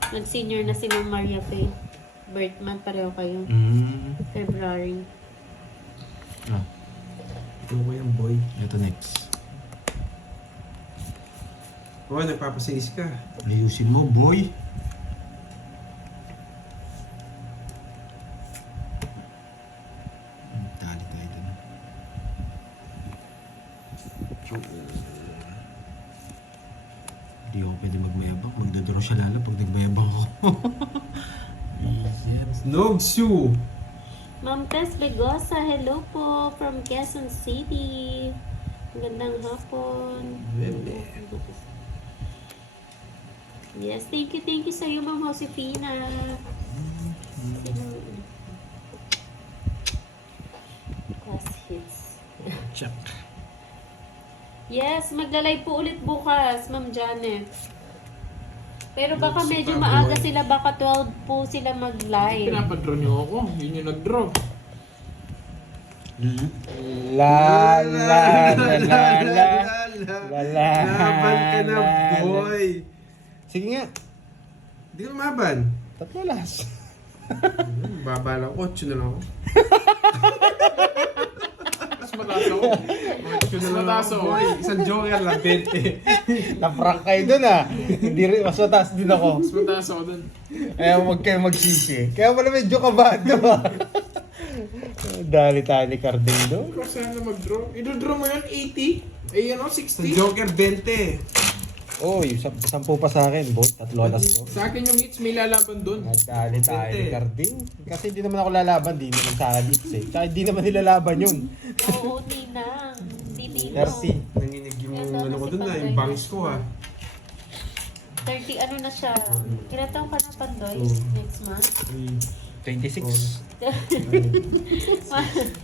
Nag-senior na si Ma'am Maria Faye. Birth month, pareho kayo. February. Ah, Ito ko yung boy. ito next. Oh, nagpapasayis ka. Ayusin mo, boy. Dali tayo dun. Hindi ako pwede magmayabang. Magdodoro siya lalo pag nagmayabang ako. Yes. Nogsu. Ma'am Tess Begosa, hello po from Quezon City. Magandang hapon. Bebe. Yes, thank you sa iyo, Ma'am Josefina. hits. Check. Yes, magla-live po ulit bukas, Ma'am Janet. Pero baka Super medyo boy. maaga sila, baka 12 po sila mag-live. Pinapadraw niyo ako. Yun yung nag-draw. La la la la la. Wala. Laban ka na, La, la. boy. Sige nga. Di ka lumaban. Tatlo las. Babala ko, 8 na lang ako. Mas mataas ako. Mas mataas ako. boy. Isang joker lang, 20. Na-prank kayo dun ah. Hindi rin, mas mataas din ako. Mas mataas ako dun. Kaya huwag kayo magsisi. Kaya pala medyo kabado ah. Dali tayo ni Carding doon. Ikaw sana mag-draw. I-draw mo yun, 80? Eh, ano, Isang 60? joker, 20. Oy, 10 pa sa akin, boy. 3 alas ko. Sa akin yung hits, may lalaban dun. Dali tayo ni Carding. Kasi hindi naman ako lalaban, di naman sa akin hits eh. Tsaka hindi naman nilalaban yun. Oo, Ninang. Hindi Nino. 30. Nanginig yung ano ko dun na, yung bangs ko ah. 30 ano na siya. Ilan taong ka na, Pandoy? Next month? 26.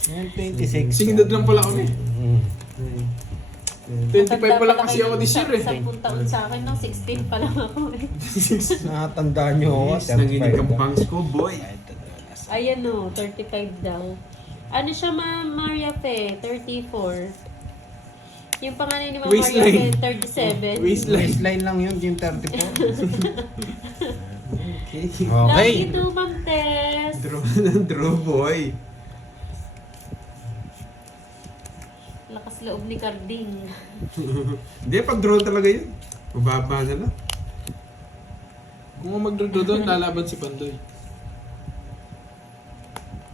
Ngayon, 26. Singdad lang pala ako eh. Mm. 25 pa lang kasi ako this year eh. 10 taon sa akin, no? 16 pa lang ako eh. Nakatandaan nyo ako. Nanginig ang 35 bangs ko, boy. Ayan no, 35 daw. Ano siya, Ma'am Maria Fe? 34. Yung pangalan ni Ma'am Maria Waistline. Fe, 37. Waistline lang yun, yung 34. Okay. Okay. Love you too, Ma'am Tess. Draw ng draw, boy. Lakas loob ni Carding. Hindi, pag draw talaga yun. Mababa na lang. Kung mag-draw doon, lalaban si Pandoy.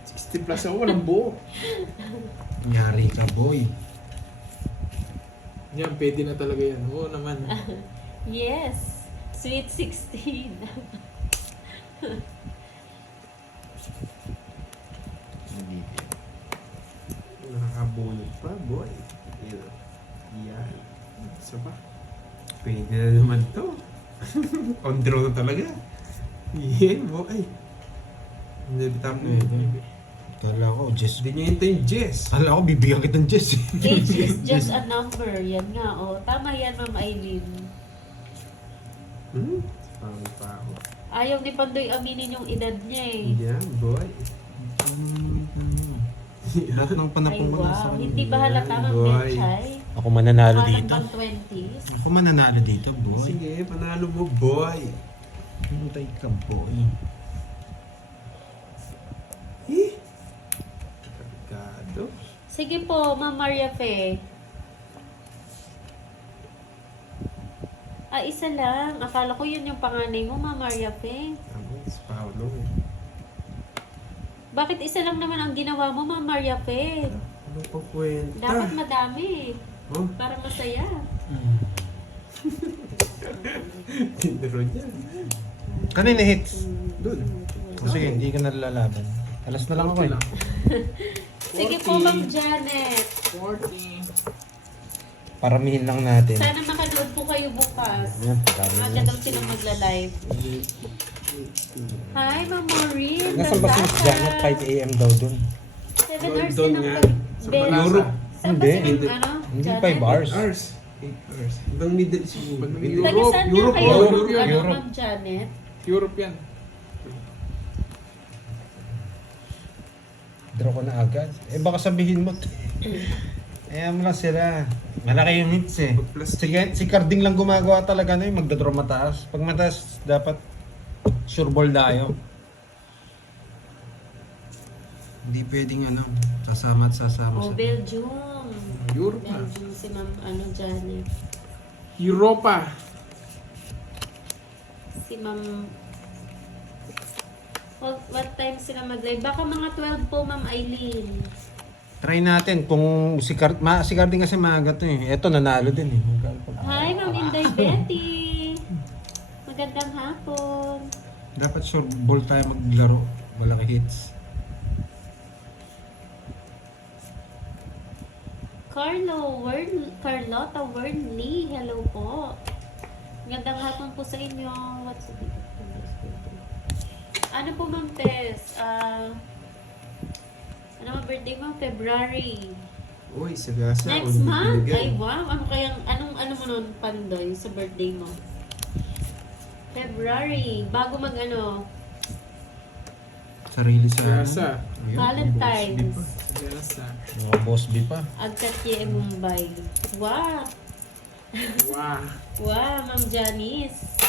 60 plus ako, walang buo. Nyari ka, boy. Yan, pwede na talaga yan. Oo naman. Yes. Sweet 16. Nakakabunod pa, boy. Yan. Isa pa. Pwede na naman to. On draw na talaga. Yeah, boy. Hindi bitap na yun. Kala ko, Jess. Hindi nyo hintayin Jess. Kala ko, bibigyan kitang Jess. Age is just a number. Yan nga, oh. Tama yan, Ma'am Aileen. Pangit pa ako. Ayaw ni Pandoy aminin yung edad niya eh. Yan, boy. Lahat ng Ay panapong mo nasa wow, kanya. hindi ba halata Ma'am Boy. Betchay? Ako mananalo Halang dito. bang 20s? Ako mananalo dito, boy. Sige, panalo mo, boy. Hintay ka, boy. Eh? Kargado. Sige po, Ma'am Maria Fe. Ah, isa lang. Akala ko yun yung panganay mo, Ma'am Maria Fe. Tapos, Paolo. Bakit isa lang naman ang ginawa mo, Ma'am Maria Fe? Ano pa kwenta? Dapat madami. Oh, Para masaya. tinuro niya. Kanina hits. Doon. Sige, hindi ka nalalaban. Alas na lang ako eh. Sige po, Ma'am Janet. 40. Paramihin lang natin. Sana makanood po kayo bukas. Yan, parami Aga na. daw silang magla-live. Hi, Ma'am Maureen. Nasaan ba si Miss Janet? 5 a.m. daw dun. 7 hours Doon din ang nga. Sa bed. Europe. Saan ba Hindi. sila, ano? Hindi Janet? 5 hours. 8 hours. Hanggang middle siguro. Europe. Taga saan nga Europe, kayo? Europe, Ano, Europe. Ma'am Janet? Europe yan. Draw ko na agad. Eh baka sabihin mo. Ayan mo lang sila. Malaki yung hits eh. Plus- Si Carding lang gumagawa talaga na yung magdadraw mataas. Pag mataas, dapat sure ball tayo. Hindi pwedeng ano, sasama at sasama Oh, sa... Belgium. Europe na. Belgium si Ma'am Janet. Europa. Si Ma'am... What time sila mag-live? Baka mga 12 po, Ma'am Aileen. Try natin kung si Carding kasi maaga to eh. Eto, nanalo din eh. Hi, Ma'am Inday Betty. Magandang hapon. Dapat sure ball tayo maglaro. Walang hits. Carlota Wernley, hello po. Magandang hapon po sa inyo. What's the date? Ano po, Ma'am Tess? Ano ang birthday mo? February. Uy, sagasa. Next Ulit month? binigay. Ay, wow. Ano mo nun, Pandoy, sa birthday mo? February. Bago Sarili sa Sagasa. Ayun, Valentine's. Sagasa. mga boss B pa. Agkatye Mumbai. Wow. Wow. Wow, Ma'am Janice.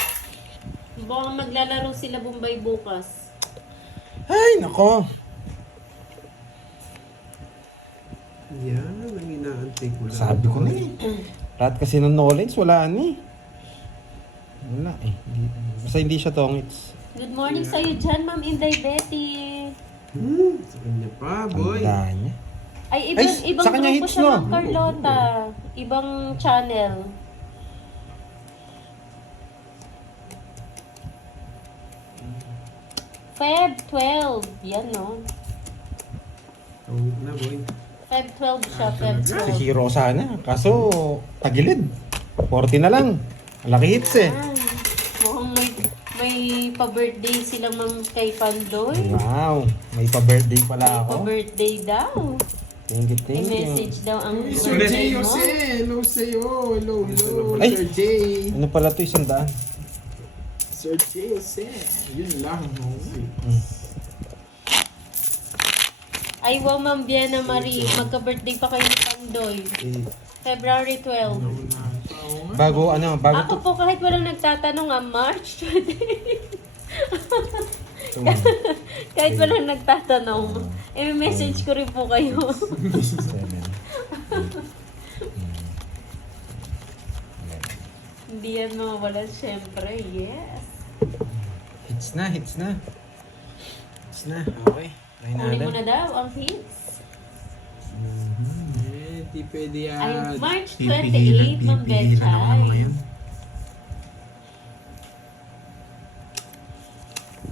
Mukhang maglalaro sila Mumbai bukas. Ay, nako. Yan, ang inaantay ko lang. Sabi ko na eh. Lahat kasi ng knowledge, wala ni. Wala eh. Basta hindi siya tongits. Good morning sa'yo dyan, Ma'am Inday Betty. Sa kanya pa, boy. Tanda niya. Ay, Ay, ibang sa kanya grupo hits, siya, no? Ma'am Carlota. Ibang channel. Feb 12. Yan, no? Tawid na, boy. Feb 12 siya, Feb Si 12. Hero sana. Kaso, tagilid. 40 na lang. Malaki hits eh. Ah, mukhang may pa-birthday silang kay Pandoy. Wow. May pa-birthday pala May ako. pa-birthday daw. Thank you, thank you. I-message daw ang Sir birthday J. mo. Jose. Hello sa'yo. Hello, hello. Ay. Sir J. Ano pala to, 100? Sir J. Jose. Yun lang. Ay, wow, Ma'am Biana Marie. Magka-birthday pa kayo ni Pandoy. Eh, February 12. bago Ako po kahit walang nagtatanong March 20. Kahit walang nagtatanong, i-message ko rin po kayo. 7. Hindi yan mawawala, syempre. Yes. Hits na, hits na. Hits na, okay. Try Kunin mo natin. na daw ang hits. Di pwede yan. Ay, March Pipigilan, 28, Ma'am pipigilan naman ako Betchay. ngayon.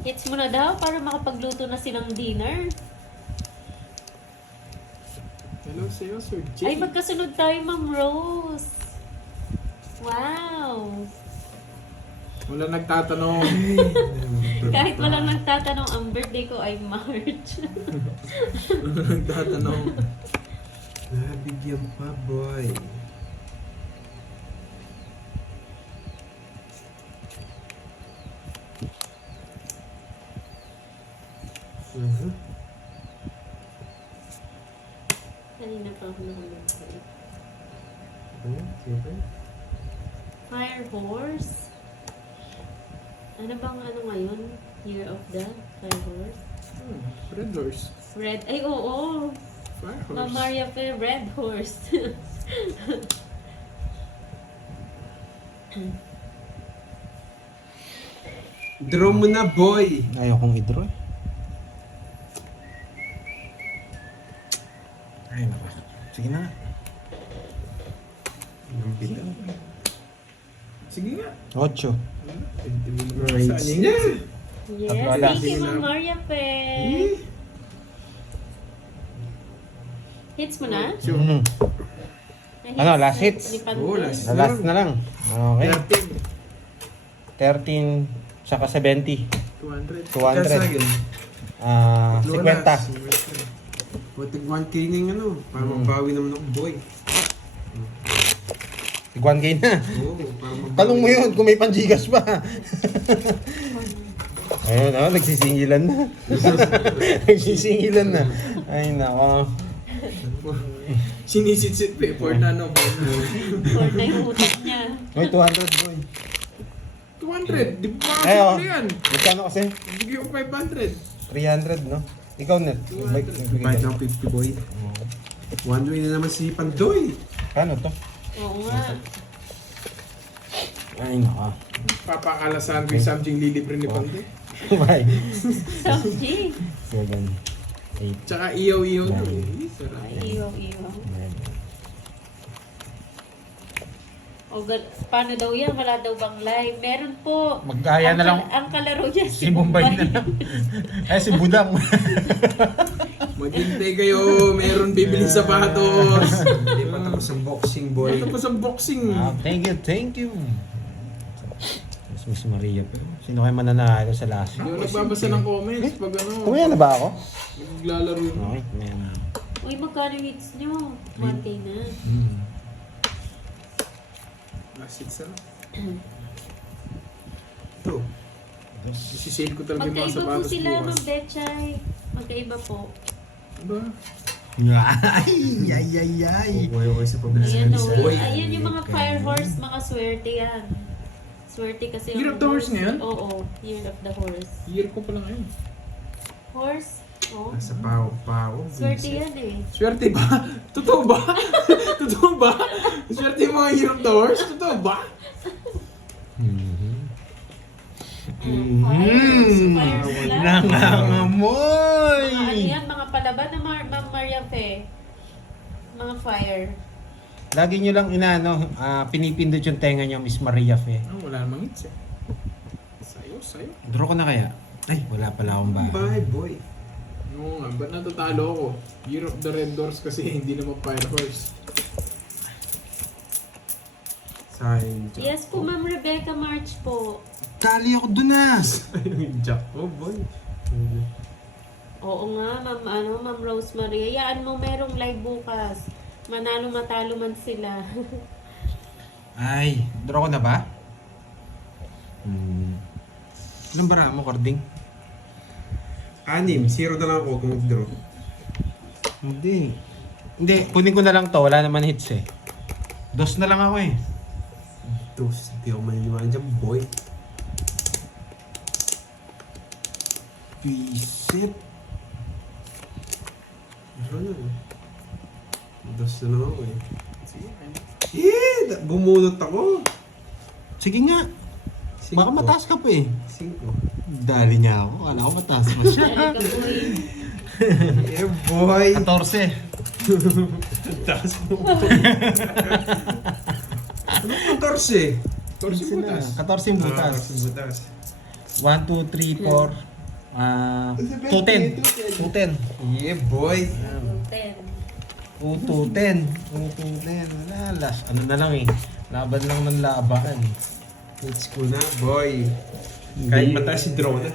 Hits mo na daw para makapagluto na silang dinner. Hello sa'yo, Sir J. Ay, magkasunod tayo, Ma'am Rose. Wow. Wala nagtatanong. Kahit walang nagtatanong, ang birthday ko ay March. Wala nagtatanong. Nabigyan pa, boy. Kanina pa ako nakalagay. Sige. Fire Horse? Ano bang ngayon? Year of the Fire Horse? Red Horse. Red, ay oo! Fire Horse. Ma'am Maria Fe, Red Horse. Draw mo na, boy. Ayaw kong i-draw eh. Ay, naka. Sige na. Ang bitaw. Sige nga. 8. Right. Saan niya? Yes, Abala. thank you Ma'am Maria Fe. Hits mo na? Mm. Ano, last hits? Ni Pandoy. Oh, last. Last na lang. Okay. 13. 13, tsaka 70. 200. 200. 50. Putig 1K ng ano, para mabawi naman ako, boy. 1K na. Oo, para mabawi. Tanong mo yun kung may pan-gigas pa. Ayun, nagsisingilan na. Nagsisingilan na. Ay, nako. Sinisit-sit paper na no. For na yung utak niya. May 200, boy. 200. Di ba Ay, oh. ano yan? Magkano kasi? Bigyan ko 500. 300, no? Ikaw, Net. Bayad ng 50, boy. One way na naman si Pandoy. Paano to? Oo nga. Ay, nako. Papakalasan ko yung something lilibre ni Pante. Bye. Samji. 7, 8, Tsaka iyaw-iyaw na. Sarap. Ay, iwaw. 9. O, paano daw yan? Wala daw bang live? Meron po. Mag-aya na lang. Ang kalaro niya Si Bombay na lang. Ay, si Budang. Maghintay kayo. Meron bibili sapatos. Hindi pa tapos ang boxing, boy. Ito pa sa boxing. Thank you, thank you. Miss Maria pa. Sino kayo mananalo sa last Hindi week? ako nagbabasa ng comments pag ano. Kumaya na ba ako? Naglalaro yun. Okay, kumaya na ako. Uy, magkano hits nyo? 1K na. Last hits na. Ito. Isisale ko talaga yung mga Magkaiba po sapatos sila, bukas. Ma'am Betchay. Magkaiba po. Diba? Ay. Kukuha ko sa pabilis Ayan ng o. boy. Ayan yung mga fire horse, mga swerte yan. Swerte kasi Year of the horse ngayon? Oo, Year of the horse. Year ko pa lang ngayon. Horse? Oo. Nasa pawag. Swerte yan eh. Swerte ba? Totoo ba? Totoo ba? Swerte yung mga Year of the horse? Totoo ba? Fire sila. Nangangamoy! Mga ano yan, mga palaban na Ma'am Maria Fe. Mga fire. Lagi nyo lang pinipindot yung tenga nyo, Miss Maria Fe. Oh, wala namang hits eh. Sayo. Draw ko na kaya? Ay, wala pala akong bahay. Bye, boy. Oo nga, ba't natatalo ako? Year of the Red Doors kasi hindi naman Fire Horse. Sayang Jack. Yes po, Ma'am Rebecca March po. Kali ako dunas! Sayang Jack. Oh, boy. Oo nga, Ma'am Rosemary. Hayaan mo, merong live bukas. Manalo matalo man sila. Ay, draw ko na ba? Ilang bara mo, Cording? 6. 0 na lang ako kung mag-draw. Hindi, kunin ko na lang to. Wala naman hits eh. 2 na lang ako eh. Dos. Hindi ako maniniwala dyan, boy. Visit. Ano na? Dos na lang ako eh. Sige, Bumunot ako. Sige nga. Baka mataas ka pa eh. 5. Dali niya ako. Kala ko mataas pa siya. Dali ka po eh. Yeah, boy. 14. Taas mo. Anong 14? Torsi butas. 14 yung butas. Butas. 1, 2, 3, 4. 210. 210. Yeah, boy. 10. 210. Wala, last. Ano na lang eh. Laban lang ng laban. Let's go na, boy. Kahit mataas si draw na.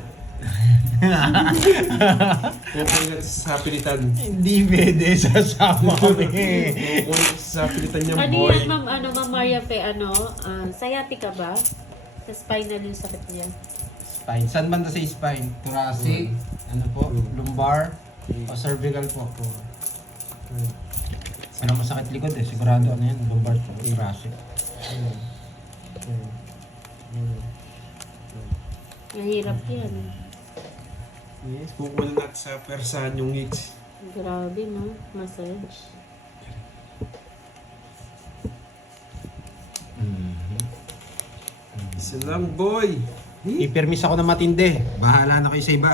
Kukunin natin sa pilitan. Hindi pwede. Sasama kami. Kukunin sa pilitan niya, Ano boy. yan, Ma'am Maria Fe, sciatica ba? Sa spinal yung sakit niya. Spine. Saan banda sa spine? Thoracic, ano po, lumbar, o cervical po. Walang masakit likod eh. Sigurado ano yan, lumbar po, thoracic. Mahirap yan. Yes, kukunin natin sa persahan yung hits. Grabe, no? Massage. Isa lang, boy. Ipermis ako na matindi. Bahala na kayo sa iba.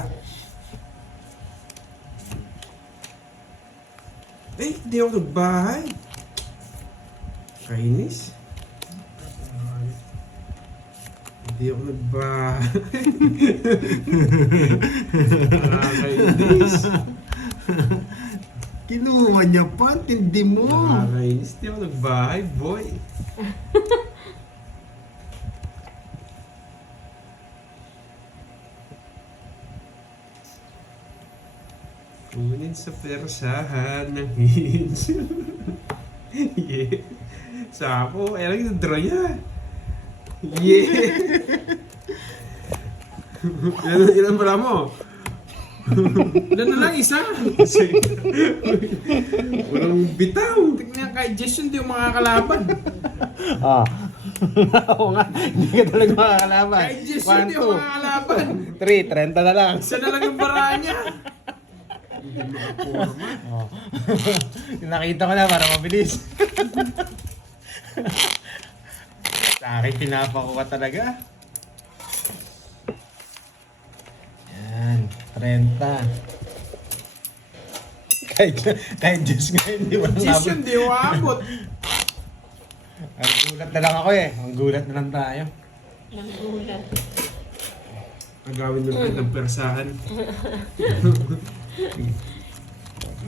Eh, hindi ako nagbahay. Kainis. Hindi ako nagbahay. Nakakainis. Kinuha niya pa, tindi mo. Nakakainis. Hindi ako nagbahay, boy. Kunin sa persahan ng hits. Yeah. Sako, eh lang yung draw niya. Yeah. Ilan pala mo? Ilan na lang, isa. Walang bitaw. Tignan kay Jess yun, di yung makakalaban. Ah. Oo nga, hindi ka talaga makakalaban. Kay Jess yun, di yung makakalaban. 3, 30 na lang. Isa na lang yung baraan niya. Oh. Nakita ko na para mabilis. Sa akin pinapakuha talaga. Yan, 30. Kahit Diyos nga hindi mo Jess yun, di yung aabot. Ang gulat na lang ako eh. Ang gulat na lang tayo. Nanggulat. Agawin nyo lang ng persahan.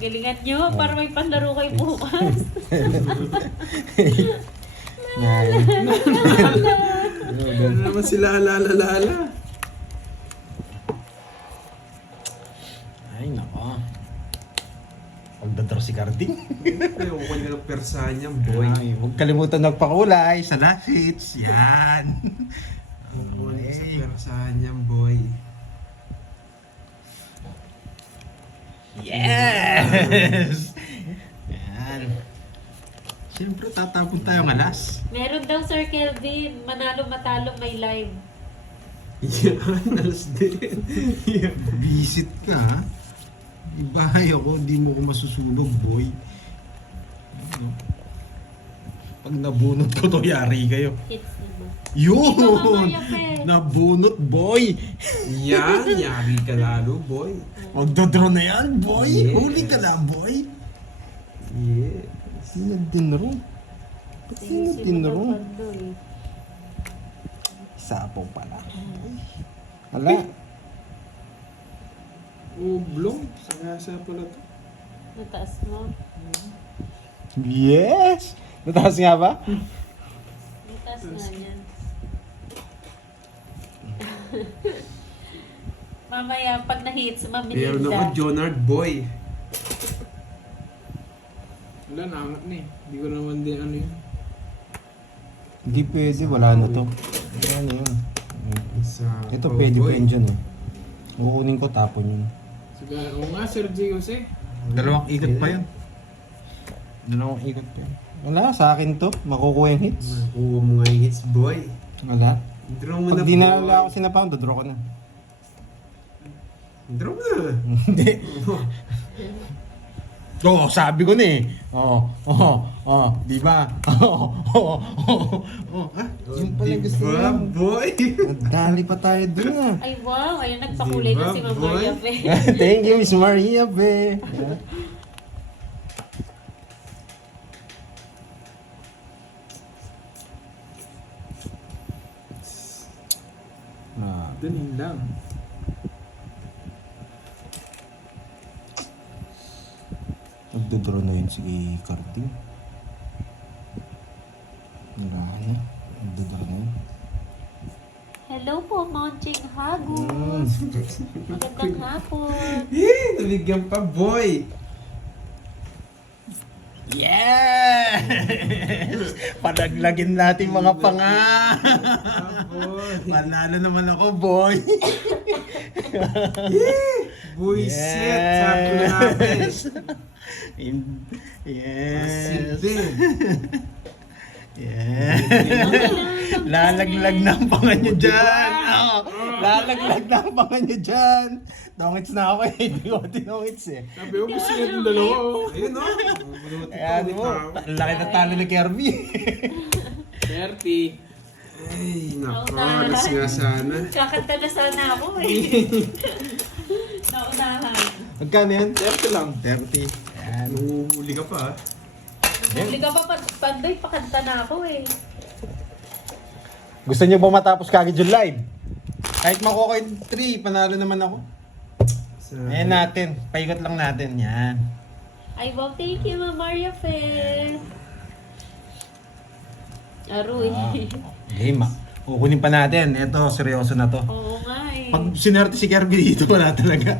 Galingan nyo para may panlaro kayo bukas. Yan. Ano naman sila alala-lala. Ay, nako. Pagdadraw si Carding. Ayaw ko nila ng persahan niya, boy. Ay, huwag kalimutan magpakulay sa last hits. Yan. Kukunin ko sa persahan niya, boy. Yes! Yan. Siyempre, tatapon tayo ng alas. Meron daw, Sir Kelvin. Manalo matalo may live. Yan, alas din. Yan. Visit ka, ha? Ibahay ako, hindi mo ko masusunog, boy. Ano? Pag nabunot ko to, yari kayo. Hits naman. Yun! Ikaw, Mamaya Pe. Nabunot, boy! Yan, yari ka lalo, boy. Magdodraw na yan, boy! Yes. Huli ka na, boy! Yes. Sino dinro? Sino dinro? Sapo pala. Hala. Oblong. Sagasa pala to. Nataas mo. Yes! Nataas nga ba? Nataas nga yan. Mamaya, pag na-hits, Meron ako, mamilinda. Jonard, boy. Wala, naangat na eh. Hindi ko naman din ano yun. Hindi pwede, wala na to. Ano yun? Sa Ito pro, pwede boy. pa yun dyan eh. Kukunin ko, tapon yun. Sige, oo nga, Sir G. Jose. Dalawang ikot pa yun. Dalawang ikot pa yun. Wala, sa akin to. Makukuha yung hits. Makuha mo nga yung hits, boy. Wala. Draw mo na, Pag di na boy. wala ako sinapawn, dodraw ko na. Draw mo na. Hindi. Oo, sabi ko na eh. Di ba? Yung pala gusto Diba, mo. boy? Nadali pa tayo dun ah. Ay, wow. Ayun, nagpakulay na Diba, si Ma'am boy? Maria Fe. Thank you, Miss Maria, be. Danin lang. Nagdodraw na yun si Carding. Wala na. Nagdodraw na yun. Hello po, Monching Hagus. Magandang hapon. Eh, nabigyan pa, boy. Yes! Panaglagin natin mga panga. Ah, boy. Panalo naman ako, boy. Boy, set. Sabi na natin. Yes. Silbi. Yes. Lalaglag na ang panga nyo dyan. Oh, lalaglag na ang panga nyo dyan. Nongits na ako eh. Hindi ko tinongits eh. Sabi ko, gusto nyo itong dalawa. Oh. Ayun, no? Kaya di mo, ang laki na talo ni Kirby. 30. Ay, nako. Alas nga sana. Kakanta na sana ako eh. Naunahan. Magkano yan? 30 lang. 30. Yan. Nanguhuli ka pa, ha? Huli ka pa, Pandoy, pakanta na ako eh. Gusto niyo ba matapos kagad yung live? Kahit makuha yung 3, panalo naman ako. Ayan natin. Paikot lang natin. Yan. Ay, wow, thank you, Ma'am Maria Fe. Aroy. Game ah. Kukunin pa natin. Ito, seryoso na to. Oo nga eh. Pag sinerte si Kirby dito, wala talaga.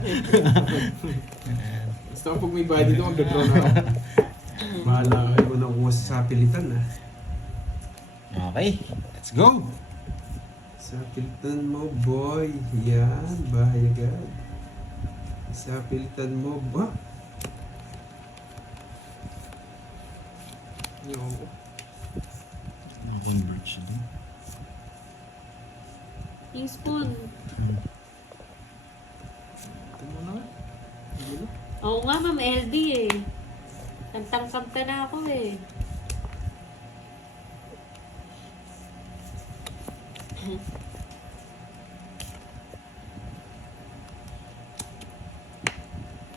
Basta pag may body doon, magdodraw na ako. Bahala ka. Ikaw na kuha sa pilitan, ha? Okay, let's go. Sa pilitan mo, boy. Yan, bahay agad. Sa pilitan mo, ba? Yung Convert siya din. Yung spoon. ito mo na. Gulo. Oo nga, Ma'am LB eh. Kantang-kanta na ako eh.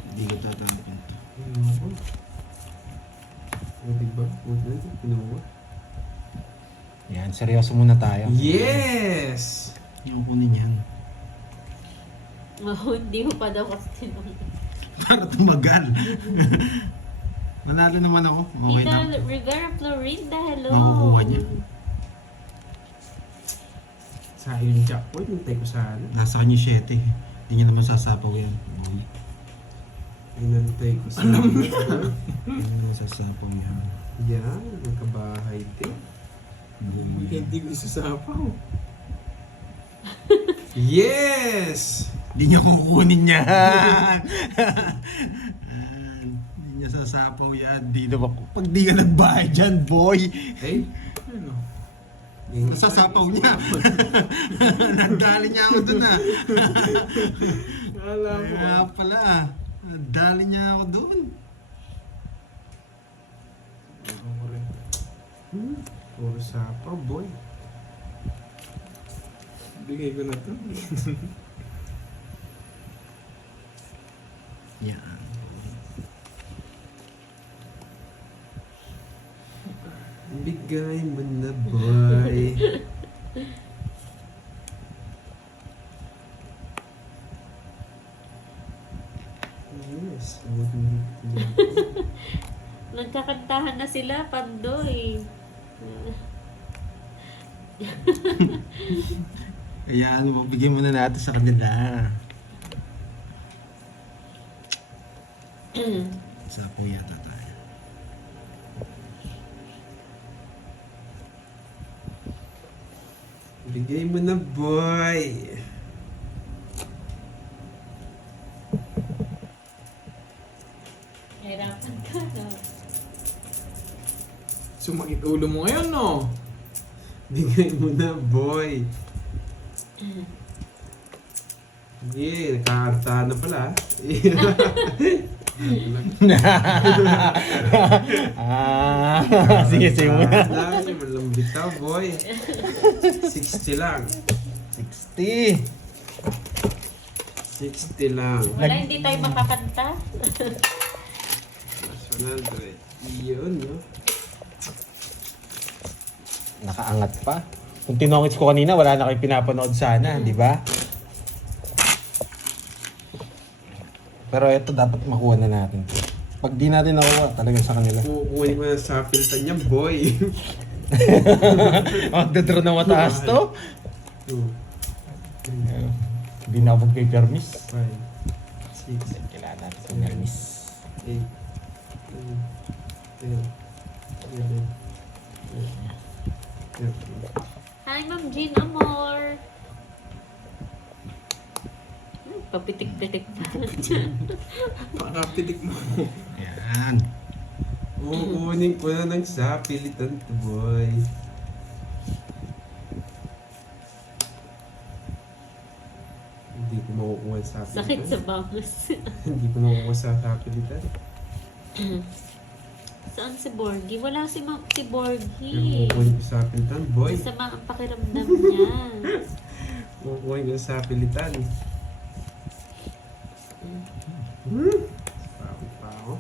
Hindi ko tatapin to. Ayoko. O, diba? Huwag na ito, pinuha. Yan, seryoso muna tayo. Yes! Yung kunin yan. Oo, hindi mo pa daw kasi tinanong. Para tumagal. Manalo naman ako. Okay Tita na. Rivera Florinda, hello. Makukuha niya. Sa yung jackpot, hintay ko sana. Nasa kanya 7. Hindi niya naman sasapaw yan. Boy. Hinantay ko sana. Hindi naman sasapaw yan. Yan, magkabahay din. Hindi ko isasapaw. Yes! Hindi niya kukunin yan. Hindi niya sasapaw yan. Di na pag di ka nagbayad dyan, boy. Eh, Ano? Nasasapaw niya. Nagdali niya ako dun ah. Alam mo. Kaya pala. Nagdali niya ako dun. puro sapa, boy. Bigay ko na to. Yan. Bigay mo na, boy. Yes. Nagkakantahan na sila, Pandoy. Kaya ano, magbigay muna natin sa kanila. Sa kuya tayo. Bigay mo na, boy. Hirapan ka, no? Sumakit ulo mo ngayon, no? Bigay mo na, boy. Yeah, nakakarta na pala. Sige, sige muna. Malambit ka, boy. 60 lang. 60. 60 lang. Wala, hindi tayo makakanta. Mas 100. Yun, no? Nakaangat pa. Kung tinongits ko kanina, wala na kayo pinapanood sana, di ba? Pero ito dapat makuha na natin. Pag di natin nakuha, talaga sa kanila. Kukunin mo na sa piltan niya, boy. Magdadraw na mataas to. 2, Hindi na ako magpipermis. 5, 6, Kailangan natin sa permis. 8, 9, 10, 11, 12. Hi, Ma'am Jean Amor. Papitik-pitik pa. Pakapilik mo. Ayan. Kukunin ko na ng sa pilitan to, boy. Hindi ko makukuha sa pilitan. Sakit sa bangus. Hindi ko makukuha sa pilitan. Saan si Borgie? Wala si si Pero Borgie. kukunin ko sa pilitan, boy. Masama ang pakiramdam niya. Kukunin ko sa pilitan. Pagod pa ako.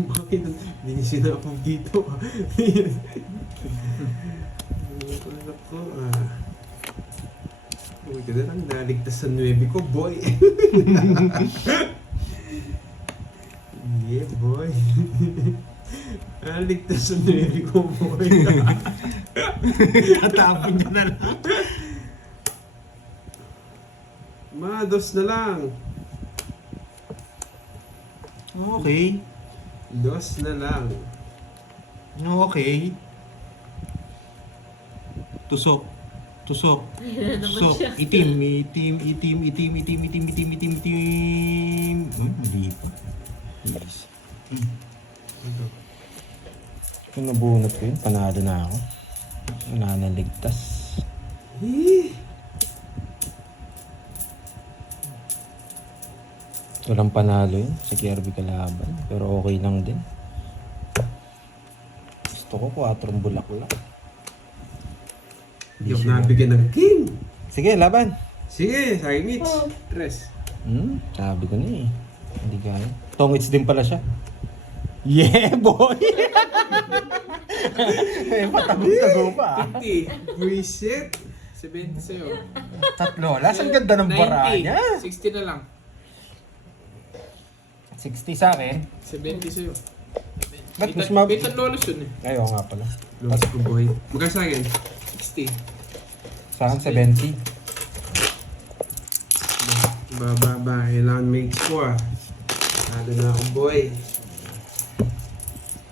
Bakit? Hindi niya sinapog dito. Ako, Uy, ka na lang, naligtas sa 9 ko, boy. Yeah, boy. Naligtas sa 9 ko, boy. Tatapon niya na lang. Dos na lang. Okay. Dos na lang. Okay. Tusok. Tusok. Ayun na naman Tusok. siya. Itim. Uy, mali pa. Yes. Ito. Kung nabunot ko yun, panalo na ako. Nananaligtas. Eh. Walang panalo yun sa Kirby Kalaban. Pero okay lang din. Gusto ko 4 bulaklak. Hindi ako nabigyan ng king. Sige, laban. Sige, sa akin, Mitch. Tres. Sabi ko na eh. Hindi kaya. Tongits din pala siya. Yeah, boy! Eh, patagong-tago pa. 50. Buisit! 70 sa'yo. Tatlo. Lasan ganda ng bara 90. niya. 60 na lang. 60 sa akin. 70 sa'yo. Ba't mas mab... Bitan lolos yun eh. Ay, oo nga pala. Lost ko boy. Magkano sa akin? 60. Sa akin, 70. Ba, kailangan makes ko ah. Nado na ako boy.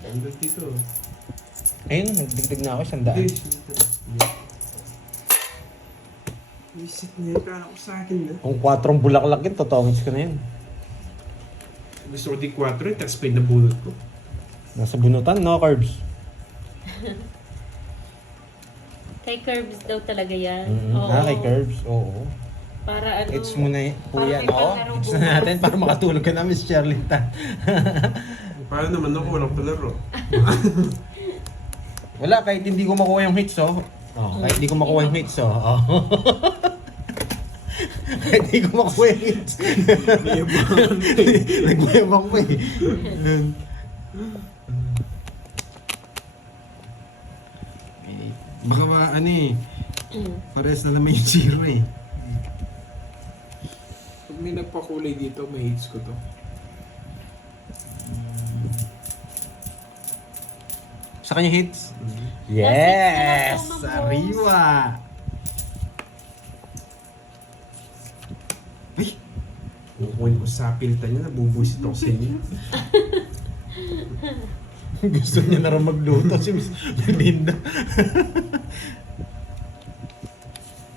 Ano dito? Ayun, nagdigdig na ako, 100. Okay, Visit na yun, kala ko sa akin na. Kung 4 bulaklak yun, totongits ko na yun. Gusto ko di 4 eh, tapos pa yung nabunot ko. Nasa bunutan, no, Carbs? Kay Curbs daw talaga yan. Kay Carbs, oo. Para ano. Hits mo na po Para yan. may Oo, panlarong hits bukas. na natin para makatulog ka na, Miss Charlita. Paano naman ako, walang palaro. Wala, kahit hindi ko makuha yung hits, oh. Kahit hindi ko makuha yung hits, oh. Kahit hindi ko makuha yung hits. Nagmayabang pa eh. Baka ba, ano eh, pares na naman yung zero eh. Pag may nagpakulay dito, may hits ko to. Sa kanya hits? Yes! Yes! Sariwa! Ay! Kukuhin ko sa pilta niya, nabubuisit ako sa inyo. Gusto niya na rin magluto si Miss Linda.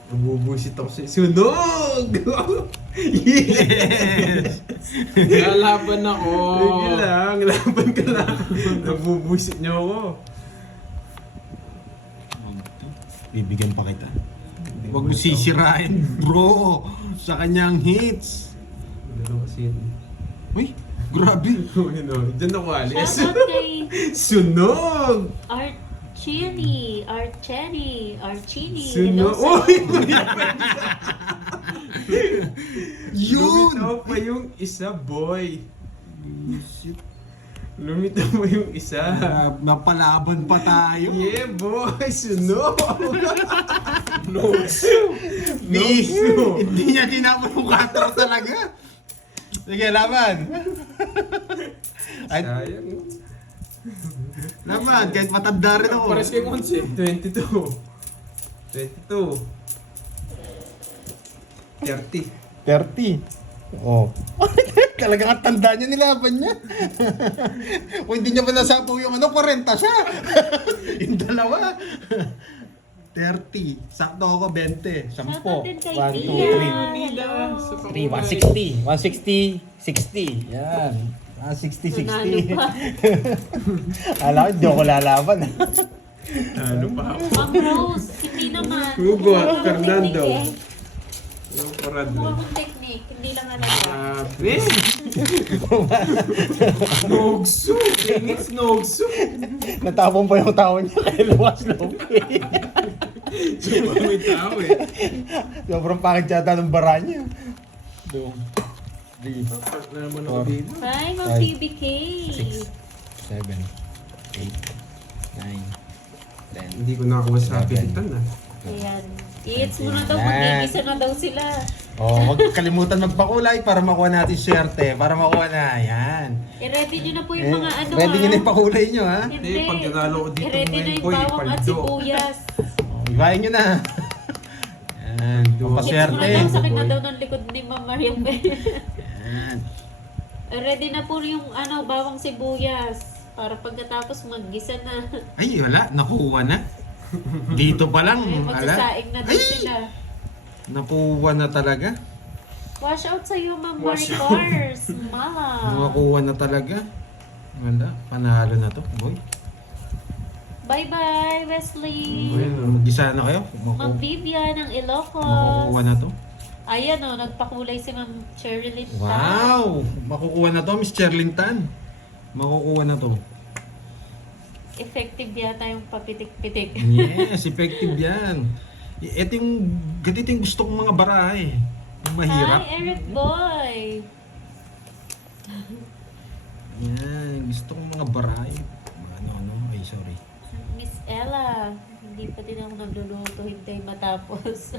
Nabubuisit ako sa inyo. Sunog! Yes! Lalaban ako! Sige lang, laban ka lang. Nabubuisit niyo ako. Bibigyan pa kita. Huwag mo sisirain, bro, sa kanyang hits. Ano kasi yun? Uy, grabe. Diyan ako alis. Shoutout kay Sunog! Archini. Archini. Sunog! Hello, Uy! Yun! Lumitaw pa yung isa, boy. Lumitaw pa yung isa. Napalaban pa tayo. Yeah, boy! Sunog! Miss, No. hindi niya tinapon yung cutter talaga. Sige, laban. Ay, Sayang. laban, kahit matanda rin ako. Pares kay Monse. 22. 22. 30. 30. Oh. Talagang ang tanda niya, nilaban niya. Kung hindi niya pa nasapaw yung 40 siya. Yung dalawa. 30. Sakto ako, 20. 10. Shoutout din kay 1, 2, Tia. 3. Nida. Sa 3, pakulay. 160. 160, 60. Yan. 60, Nanalo 60. pa. Alam ko, hindi ako lalaban. Ano pa ako? Ma'am Rose, hindi naman. Hugo at Mukha kong Fernando. teknik eh. Anong parad Mukha na? kong teknik, hindi lang alala. Grabe! Nogso! Tingis Nogso! Natapon pa yung tao niya kay Luwas Loki. Sobrang may tao eh. Sobrang pangit yata ng bara niya. 2, 3, Part na naman ako dito. Hi, Ma'am Five, PBK. 6, 7, 8, 9, 10. Hindi ko nakakuha sa Eleven. pilitan ah. Ayan. I-hits mo na daw, Yan. mag-ibisa na daw sila. Oh, huwag kalimutan magpakulay para makuha natin swerte. Para makuha na. Yan. I-ready nyo na po yung mga ano Ready nyo na yung pakulay nyo, ha? Hindi. Pag nanalo ko dito I-ready na ngayon, yung boy, bawang at paldo. sibuyas. Oh, ibahin nyo na. Yan. Hits mo Pampaswerte. na daw, sakit na daw ng likod ni Ma'am Mariam. Yan. Ready na po yung ano, bawang sibuyas. Para pagkatapos maggisa na. Ay, wala. Nakuha na. Dito pa lang. Ay, Wala. magsasaing na daw sila. Nakuha na talaga. Wash out sa iyo, Ma'am Wash out. Maricars. Mala. Nakakuha na talaga. Wala. Panalo na to, boy. Bye-bye, Wesley. Mag-isa na kayo. Ma'am Vivian ng Ilocos. Makukuha na to. Ayan o, nagpakulay si Ma'am Cheryl Tan. Wow! Makukuha na to, Miss Cherlyn Tan. Makukuha na to. Effective yata yung papitik-pitik. Yes, effective yan. Ito yung, ganito yung gusto kong mga bara eh. Yung mahirap. Hi, Eric Boy. Yan, gusto kong mga baray. Ay sorry. Miss Ella, hindi pa din ako nagluluto, hintay matapos.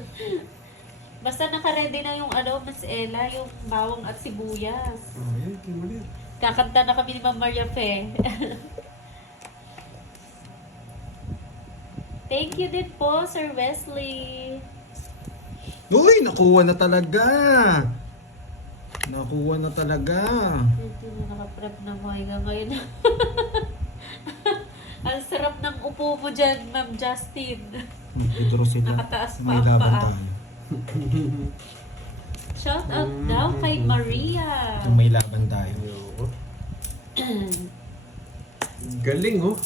Basta naka-ready na yung Miss Ella, yung bawang at sibuyas. Oh, yan, kimulit. Kakanta na kami ni Ma'am Maria Fe. Thank you din po, Sir Wesley. Uy, nakuha na talaga. Nakuha na talaga. Ito na nakaprep na mo hanggang ngayon. Ang sarap ng upo mo dyan, Ma'am Justin. Ito sila. Nakataas pa May ang laban paa. tayo. Shout out daw kay Maria. May laban tayo. Oo. Galing, oh.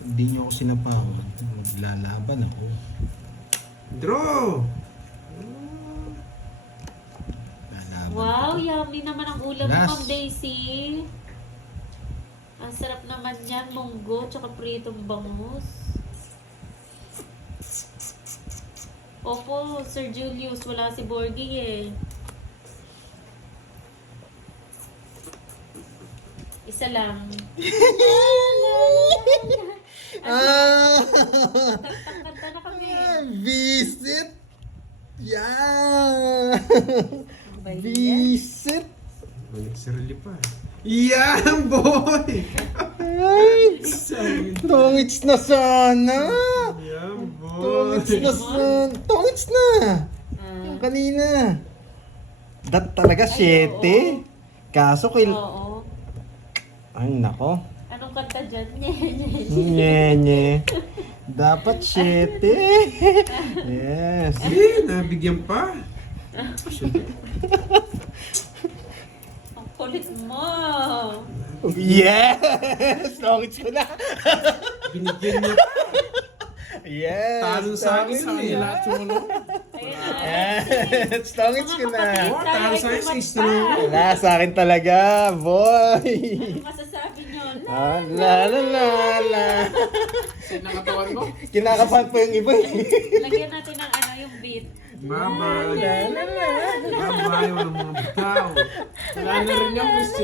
Hindi niyo ako sinapawan. Maglalaban ako. Draw! Lalaban Wow, ako. yummy naman ang ulam mo, Last. Ma'am Daisy. Ang sarap naman yan, munggo, tsaka pritong bangus. Opo, Sir Julius, wala si Borgie eh. Isa lang. Ah! Kanta na kami. Visit! Yeah! Ano ba yan? Visit! Balik sa relief pa. Yan, boy! Ay! Tongits na sana! Yan, boy! Tongits na sana! Tongits na! Yung kanina. Dat talaga, Ay, 7. Kaso kay... Oo. Ay, nako. Anong kanta dyan? Nye. Nye. Dapat 7. Yes. Eh, nabigyan pa. Ang kulit mo. Yes! Tongits ko na! Binigyan niya pa. Yes! Talo sa akin, tongits sa ko kanila. na. Tumulo. Ayun na. Yes! Tongits ko na! Oh, talo sa akin, 6 na lang. Wala sa akin talaga, boy! Ano masasabi nyo? Ah, la la la la. Sino nakatawan mo? Kinakabahan po yung iba eh. Lagyan natin ng yung beat. Bye-bye. La la la. Bye-bye, walang mga bitaw. Wala na rin yung Christian.